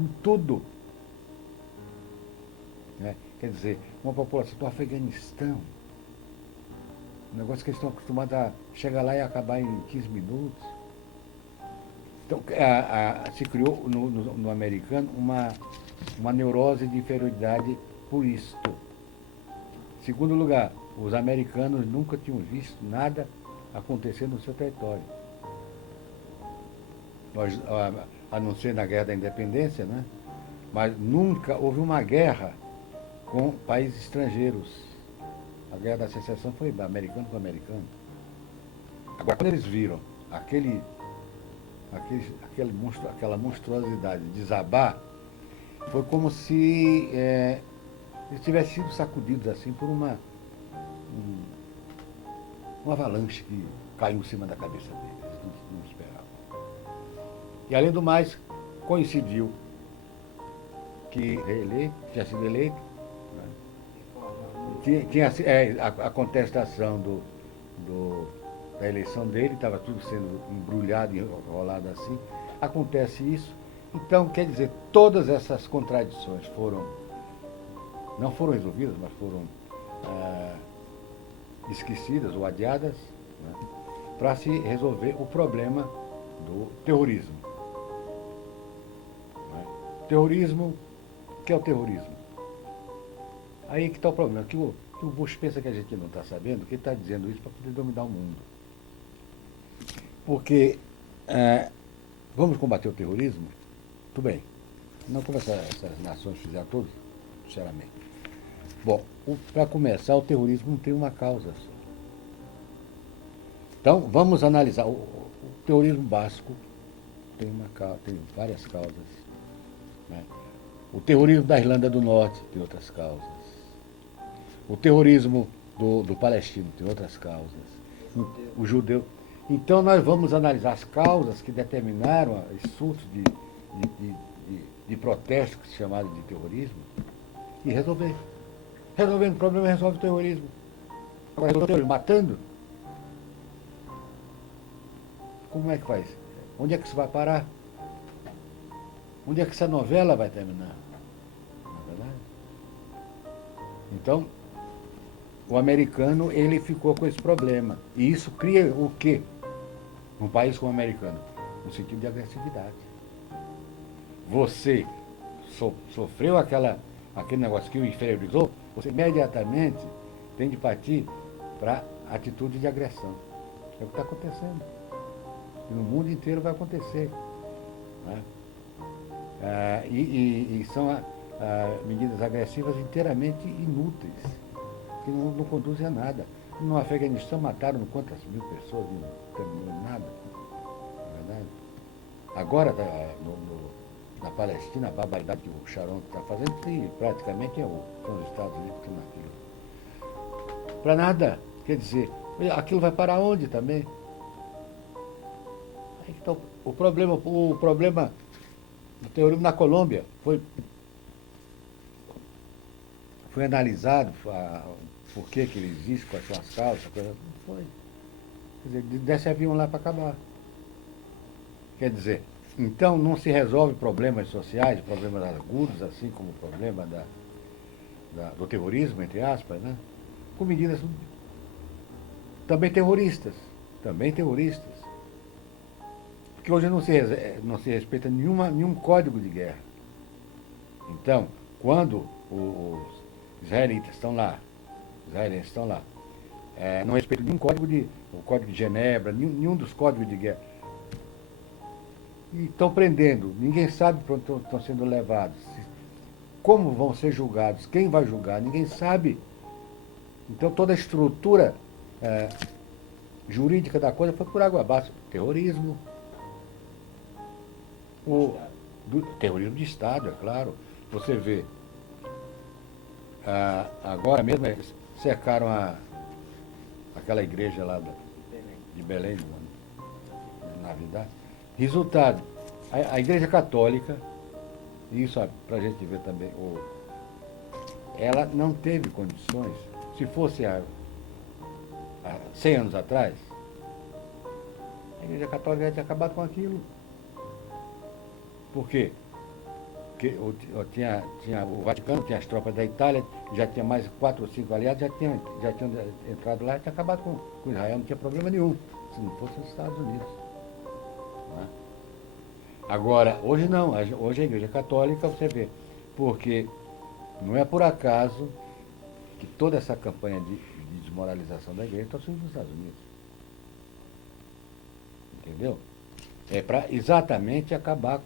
em tudo. Né? Quer dizer, uma população do Afeganistão, um negócio que eles estão acostumados a chegar lá e acabar em 15 minutos. Então, se criou no americano uma neurose de inferioridade por isto. Segundo lugar, os americanos nunca tinham visto nada acontecer no seu território. A não ser na Guerra da Independência, né? Mas nunca houve uma guerra com países estrangeiros. A Guerra da Secessão foi americano com americano. Agora, quando eles viram aquela monstruosidade desabar, foi como se eles tivessem sido sacudidos assim por uma avalanche que caiu em cima da cabeça deles. Eles não esperavam. E, além do mais, coincidiu que tinha sido eleito, né? Tinha a contestação da eleição dele, estava tudo sendo embrulhado, enrolado assim. Acontece isso. Então, quer dizer, todas essas contradições não foram resolvidas, mas foram esquecidas ou adiadas, né, para se resolver o problema do terrorismo. Né? Terrorismo, o que é o terrorismo? Aí que está o problema, que o Bush pensa que a gente não está sabendo, que ele está dizendo isso para poder dominar o mundo. Porque vamos combater o terrorismo? Tudo bem. Não como essas nações fizeram todos, sinceramente. Bom, para começar, o terrorismo não tem uma causa só. Então, vamos analisar. O terrorismo básico tem várias causas. Né? O terrorismo da Irlanda do Norte tem outras causas. O terrorismo do palestino tem outras causas. O judeu. Então, nós vamos analisar as causas que determinaram esse surto de protestos que se chamaram de terrorismo e resolver. Resolvendo o problema, resolve o terrorismo. Agora, resolve o terrorismo matando? Como é que faz? Onde é que isso vai parar? Onde é que essa novela vai terminar? Não é verdade? Então, o americano, ele ficou com esse problema. E isso cria o quê? Num país como o americano? Um sentido de agressividade. Você sofreu aquele negócio que o inferiorizou, você imediatamente tem de partir para atitude de agressão. É o que está acontecendo. E no mundo inteiro vai acontecer. Né? E são medidas agressivas inteiramente inúteis, que não conduzem a nada. No Afeganistão mataram quantas mil pessoas e não terminou em nada. Não é verdade? Agora, na Palestina, a barbaridade que o Sharon está fazendo, que praticamente são os Estados Unidos que estão naquilo. Para nada. Quer dizer, aquilo vai para onde também? Então, o problema do terrorismo na Colômbia foi analisado por que ele existe, quais são as causas, não foi. Quer dizer, desce avião lá para acabar. Quer dizer, então não se resolve problemas sociais, problemas agudos, assim como o problema do terrorismo, entre aspas, né? Com medidas também terroristas. Porque hoje não se respeita nenhum código de guerra. Então, quando os israelenses estão lá, não respeitam nenhum o Código de Genebra, nenhum dos códigos de guerra. E estão prendendo, ninguém sabe para onde estão sendo levados. Como vão ser julgados, quem vai julgar, ninguém sabe. Então toda a estrutura jurídica da coisa foi por água abaixo. Terrorismo, do terrorismo de Estado, é claro. Você vê, agora mesmo eles cercaram aquela igreja lá de Belém, na verdade. Resultado, a Igreja Católica, e isso para a gente ver também, ela não teve condições, se fosse há 100 anos atrás, a Igreja Católica ia ter acabado com aquilo. Por quê? Porque tinha o Vaticano, tinha as tropas da Itália, já tinha mais 4 ou 5 aliados, já tinham entrado lá e tinha acabado com Israel, não tinha problema nenhum, se não fosse os Estados Unidos. Não é? Agora, hoje não, hoje a Igreja Católica, você vê, porque não é por acaso que toda essa campanha de desmoralização da igreja está surgindo nos Estados Unidos. Entendeu? É para exatamente acabar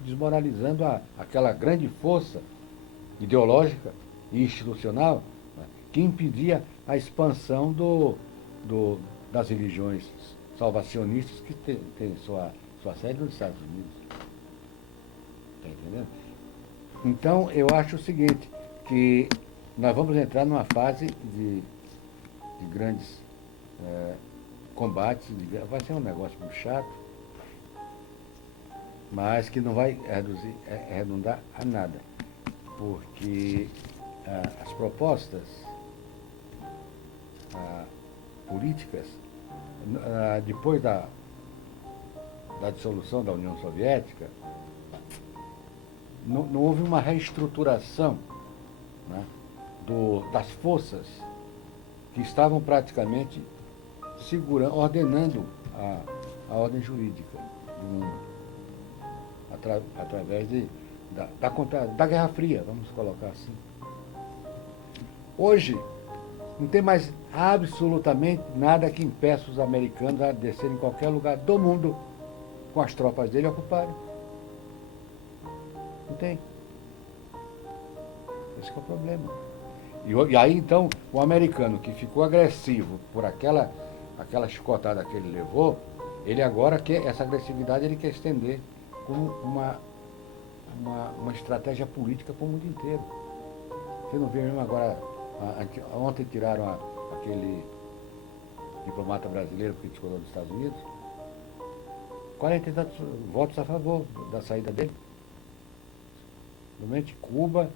desmoralizando aquela grande força ideológica e institucional, né, que impedia a expansão das religiões salvacionistas que têm sua sede nos Estados Unidos. Está entendendo? Então, eu acho o seguinte, que nós vamos entrar numa fase de grandes combates, vai ser um negócio muito chato, mas que não vai redundar a nada, porque as propostas políticas, depois da dissolução da União Soviética, não houve uma reestruturação, né, das forças que estavam praticamente ordenando a ordem jurídica do mundo, através da Guerra Fria, vamos colocar assim. Hoje, não tem mais absolutamente nada que impeça os americanos a descerem em qualquer lugar do mundo com as tropas dele ocuparem. Não tem. Esse que é o problema. E aí, então, o americano que ficou agressivo por aquela chicotada que ele levou, ele agora quer, essa agressividade ele quer estender como uma estratégia política para o mundo inteiro. Você não vê mesmo agora, ontem tiraram aquele diplomata brasileiro que criticou dos Estados Unidos, 40 e tantos votos a favor da saída dele. Realmente, Cuba,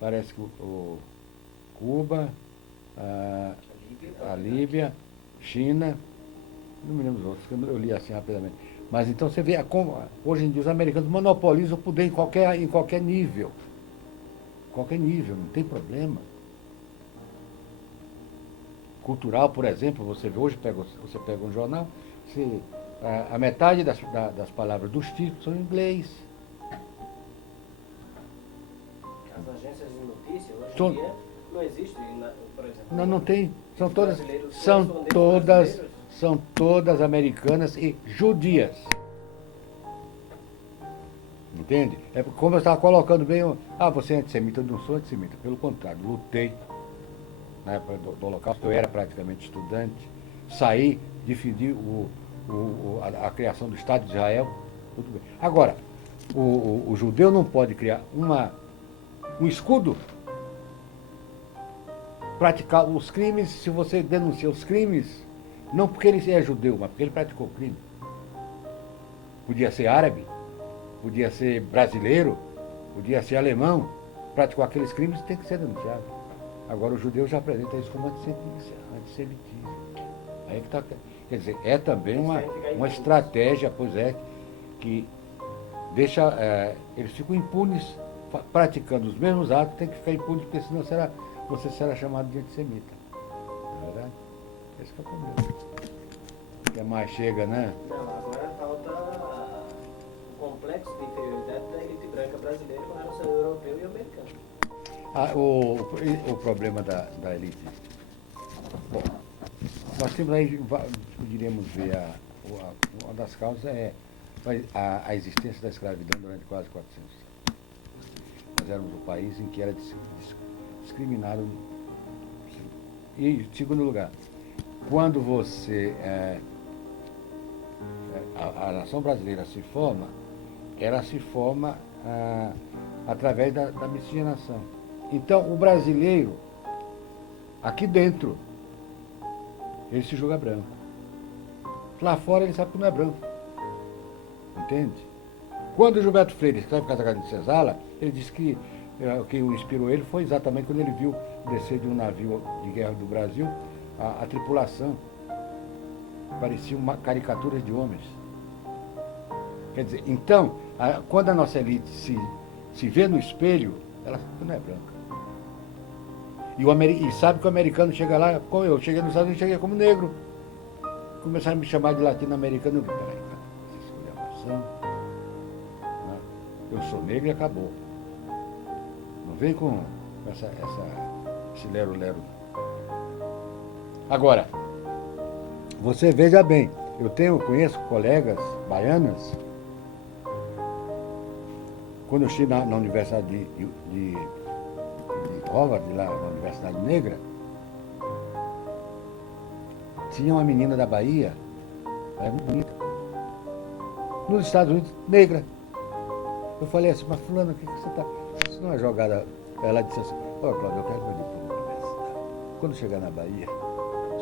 parece que Cuba, a Líbia, China, não me lembro os outros, eu li assim rapidamente. Mas então você vê como hoje em dia os americanos monopolizam o poder em qualquer nível. Qualquer nível, não tem problema. Cultural, por exemplo, você vê hoje, você pega um jornal, a metade das palavras dos títulos são em inglês. As agências de notícia, hoje em dia, não existem, por exemplo... Não tem. São todas americanas e judias. Entende? É como eu estava colocando bem, você é antissemita, eu não sou antissemita. Pelo contrário, lutei na época do Holocausto, eu era praticamente estudante, saí, defendi a criação do Estado de Israel, tudo bem. Agora, o judeu não pode criar um escudo, praticar os crimes, se você denuncia os crimes, não porque ele é judeu, mas porque ele praticou crime. Podia ser árabe, podia ser brasileiro, podia ser alemão, praticou aqueles crimes, tem que ser denunciado. Agora o judeu já apresenta isso como antissemitismo. Aí que tá, quer dizer, é também uma estratégia, pois é, que deixa, eles ficam impunes, praticando os mesmos atos, tem que ficar impune, porque senão você será chamado de antissemita. Não é verdade? Esse que é o problema. O que mais chega, né? Não, agora falta o complexo de inferioridade da elite branca brasileira com relação ao europeu e americano. O problema da elite. Bom, nós temos aí, poderíamos ver, uma das causas é a existência da escravidão durante quase 400 anos. Nós éramos um país em que era discriminado. E, em segundo lugar, quando a nação brasileira se forma, ela se forma através da miscigenação. Então, o brasileiro, aqui dentro, ele se julga branco. Lá fora, ele sabe que não é branco. Entende? Quando o Gilberto Freire escreve Casa de Senzala, ele disse que o que o inspirou ele foi exatamente quando ele viu descer de um navio de guerra do Brasil a tripulação. Pareciam caricaturas de homens. Quer dizer, então, quando a nossa elite se vê no espelho, ela não é branca. E sabe que o americano chega lá, como eu cheguei nos Estados Unidos, cheguei como negro. Começaram a me chamar de latino-americano. Eu falei, peraí, cara, essa escolha né? Eu sou negro e acabou. Não vem com esse lero-lero. Agora, você veja bem, eu conheço colegas baianas, quando eu estive na Universidade de Harvard, lá na Universidade Negra, tinha uma menina da Bahia, ela é muito bonita, nos Estados Unidos, negra. Eu falei assim, mas fulano, o que você está... Isso não é jogada... Ela disse assim, ó, Cláudio, eu quero meu diploma universitário. Quando chegar na Bahia,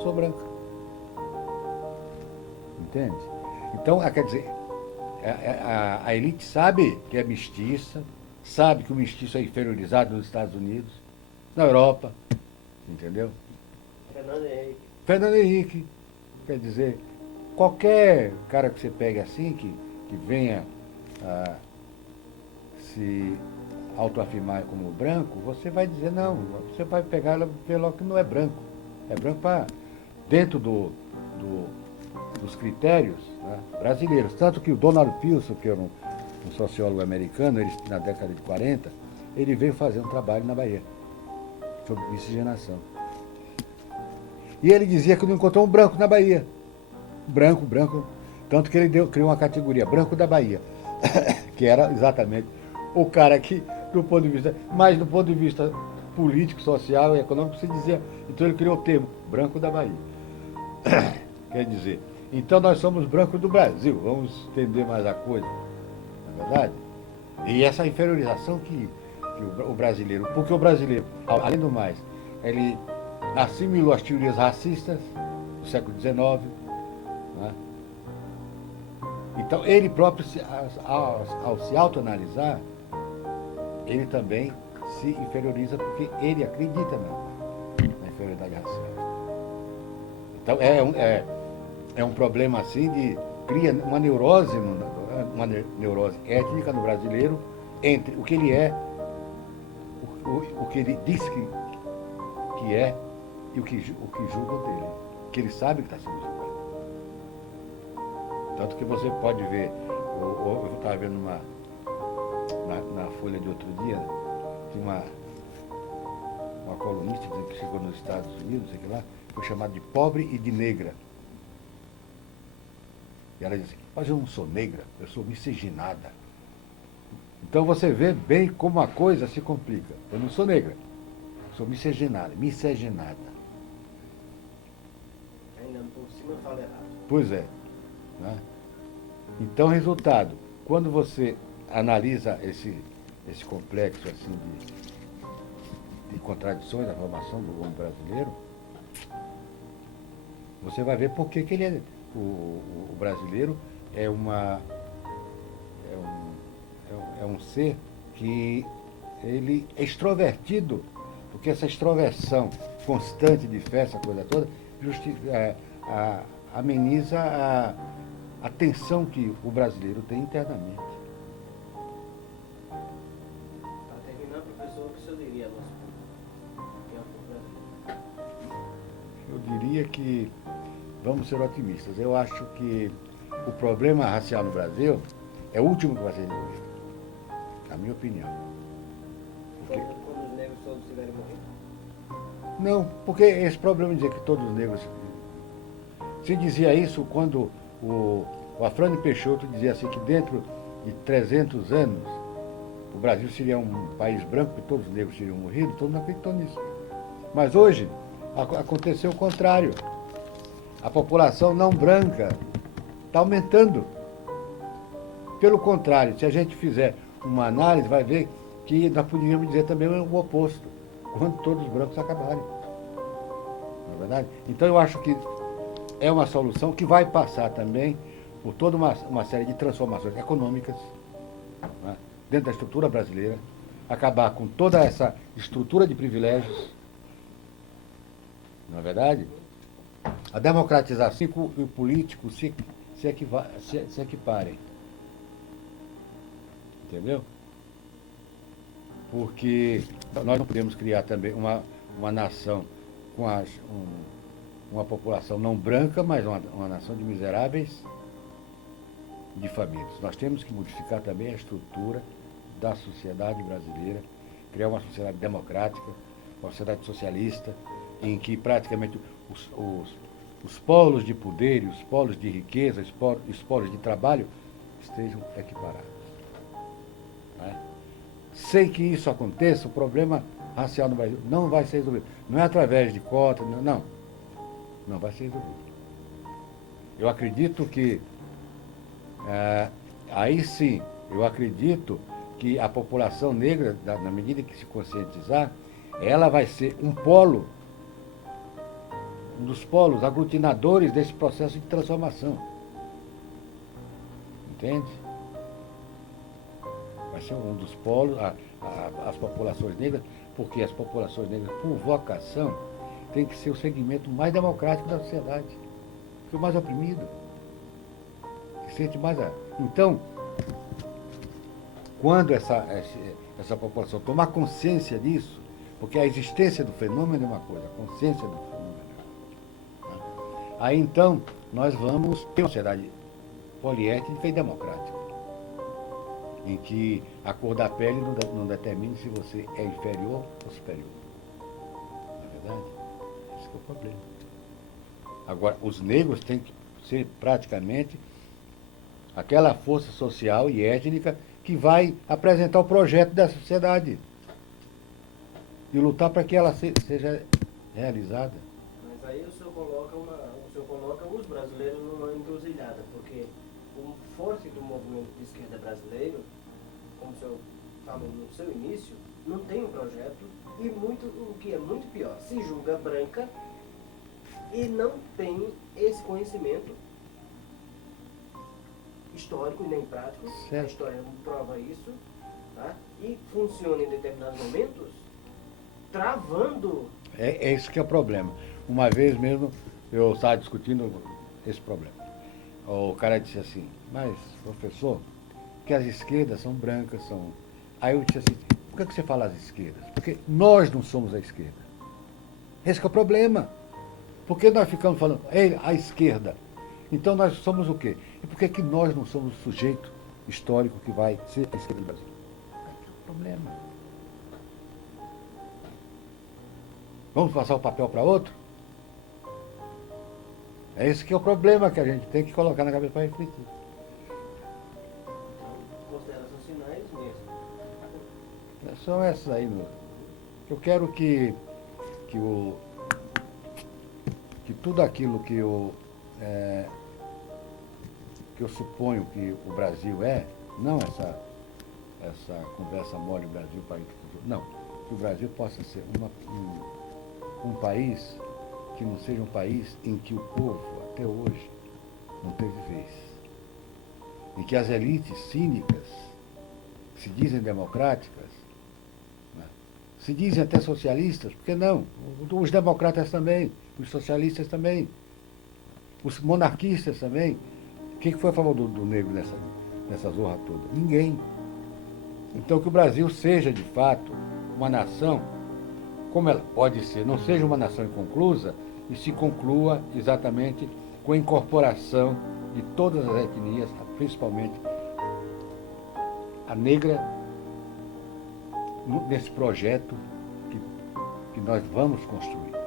sou branca. Entende? Então, quer dizer, a elite sabe que é mestiça, sabe que o mestiço é inferiorizado nos Estados Unidos, na Europa, entendeu? Fernando Henrique. Quer dizer, qualquer cara que você pegue assim, que venha se autoafirmar como branco, você vai dizer, não, você vai pegar ela pelo que não é branco. É branco para dentro dos critérios, né, brasileiros. Tanto que o Donald Pilson, que era um sociólogo americano, ele, na década de 40, ele veio fazer um trabalho na Bahia sobre miscigenação. E ele dizia que não encontrou um branco na Bahia. Branco. Tanto que ele criou uma categoria, branco da Bahia, que era exatamente o cara que, do ponto de vista, mas do ponto de vista político, social e econômico, se dizia. Então ele criou o termo, branco da Bahia. Quer dizer, então nós somos brancos do Brasil, vamos entender mais a coisa, não é verdade? E essa inferiorização que o brasileiro, porque o brasileiro, além do mais, ele assimilou as teorias racistas do século XIX, né? Então ele próprio, ao se autoanalisar, ele também se inferioriza porque ele acredita na inferioridade racial. Então é um problema assim cria uma neurose étnica no brasileiro entre o que ele é, o que ele diz que é e o que julgam dele, que ele sabe que está sendo julgado. Tanto que você pode ver, eu estava vendo na Folha de outro dia, tinha uma colunista que chegou nos Estados Unidos, sei lá, foi chamada de pobre e de negra. E ela disse, mas eu não sou negra, eu sou miscigenada. Então você vê bem como a coisa se complica. Eu não sou negra, sou miscigenada. Ainda por cima fala errado. Pois é. Né? Então, resultado, quando você analisa esse complexo assim de contradições da formação do homem brasileiro, você vai ver por que ele é... O brasileiro é um ser que ele é extrovertido, porque essa extroversão constante de festa, a coisa toda, ameniza a tensão que o brasileiro tem internamente. Para terminar, professor, o que o senhor diria ao nosso público? Eu diria que vamos ser otimistas. Eu acho que o problema racial no Brasil é o último que vai ser resolvido, na minha opinião. Porque... Quando os negros todos estiverem morrendo? Não, porque esse problema de dizer que todos os negros... Se dizia isso quando o Afrânio Peixoto dizia assim que dentro de 300 anos o Brasil seria um país branco e todos os negros teriam morrido, todo mundo acreditou nisso. Mas hoje aconteceu o contrário. A população não branca está aumentando. Pelo contrário, se a gente fizer uma análise, vai ver que nós poderíamos dizer também o oposto, quando todos os brancos acabarem. Não é verdade? Então eu acho que é uma solução que vai passar também por toda uma série de transformações econômicas, né, dentro da estrutura brasileira, acabar com toda essa estrutura de privilégios, não é verdade? A democratização e o político se equiparem. Entendeu? Porque nós não podemos criar também uma nação com uma população não branca, mas uma nação de miseráveis, de famintos. Nós temos que modificar também a estrutura da sociedade brasileira, criar uma sociedade democrática, uma sociedade socialista, em que praticamente os polos de poder, os polos de riqueza, os polos de trabalho estejam equiparados. Né? Sem que isso aconteça, o problema racial no Brasil não vai ser resolvido. Não é através de cotas, não vai ser resolvido. Eu acredito que, aí sim, eu acredito que a população negra, na medida que se conscientizar, ela vai ser um dos polos aglutinadores desse processo de transformação. Entende? Vai ser um dos polos, as populações negras, porque as populações negras, por vocação, tem que ser o segmento mais democrático da sociedade, que é o mais oprimido, que sente mais Então, quando essa população tomar consciência disso, porque a existência do fenômeno é uma coisa, a consciência do fenômeno é outra. Aí então nós vamos ter uma sociedade poliétnica e democrática, em que a cor da pele não determine se você é inferior ou superior. Não é verdade? Esse é o problema. Agora, os negros têm que ser praticamente aquela força social e étnica que vai apresentar o projeto da sociedade e lutar para que ela seja realizada. Mas aí o senhor coloca os brasileiros numa encruzilhada, porque o forte do movimento de esquerda brasileiro, como o senhor falou no seu início, não tem um projeto e o que é muito pior, se julga branca e não tem esse conhecimento histórico e nem prático. Certo. A história prova isso, tá? E funciona em determinados momentos travando. É isso que é o problema. Uma vez mesmo eu estava discutindo esse problema. O cara disse assim, mas professor, que as esquerdas são brancas, são... Aí eu disse assim, por que você fala as esquerdas? Porque nós não somos a esquerda. Esse que é o problema. Por que nós ficamos falando, a esquerda? Então nós somos o quê? E por que nós não somos o sujeito histórico que vai ser a esquerda do Brasil? Esse é o problema. Vamos passar o papel para outro? É esse que é o problema que a gente tem que colocar na cabeça para refletir. Considerações finais mesmo. São essas aí, eu quero que tudo aquilo que eu suponho que o Brasil é, não essa conversa mole, o Brasil, país do futuro, não, que o Brasil possa ser um país que não seja um país em que o povo, até hoje, não teve vez. Em que as elites cínicas, que se dizem democráticas, né, se dizem até socialistas, por que não? Os democratas também, os socialistas também, os monarquistas também. Quem foi a favor do negro nessa zorra toda? Ninguém. Então que o Brasil seja, de fato, uma nação, como ela pode ser, não seja uma nação inconclusa, e se conclua exatamente com a incorporação de todas as etnias, principalmente a negra, nesse projeto que nós vamos construir.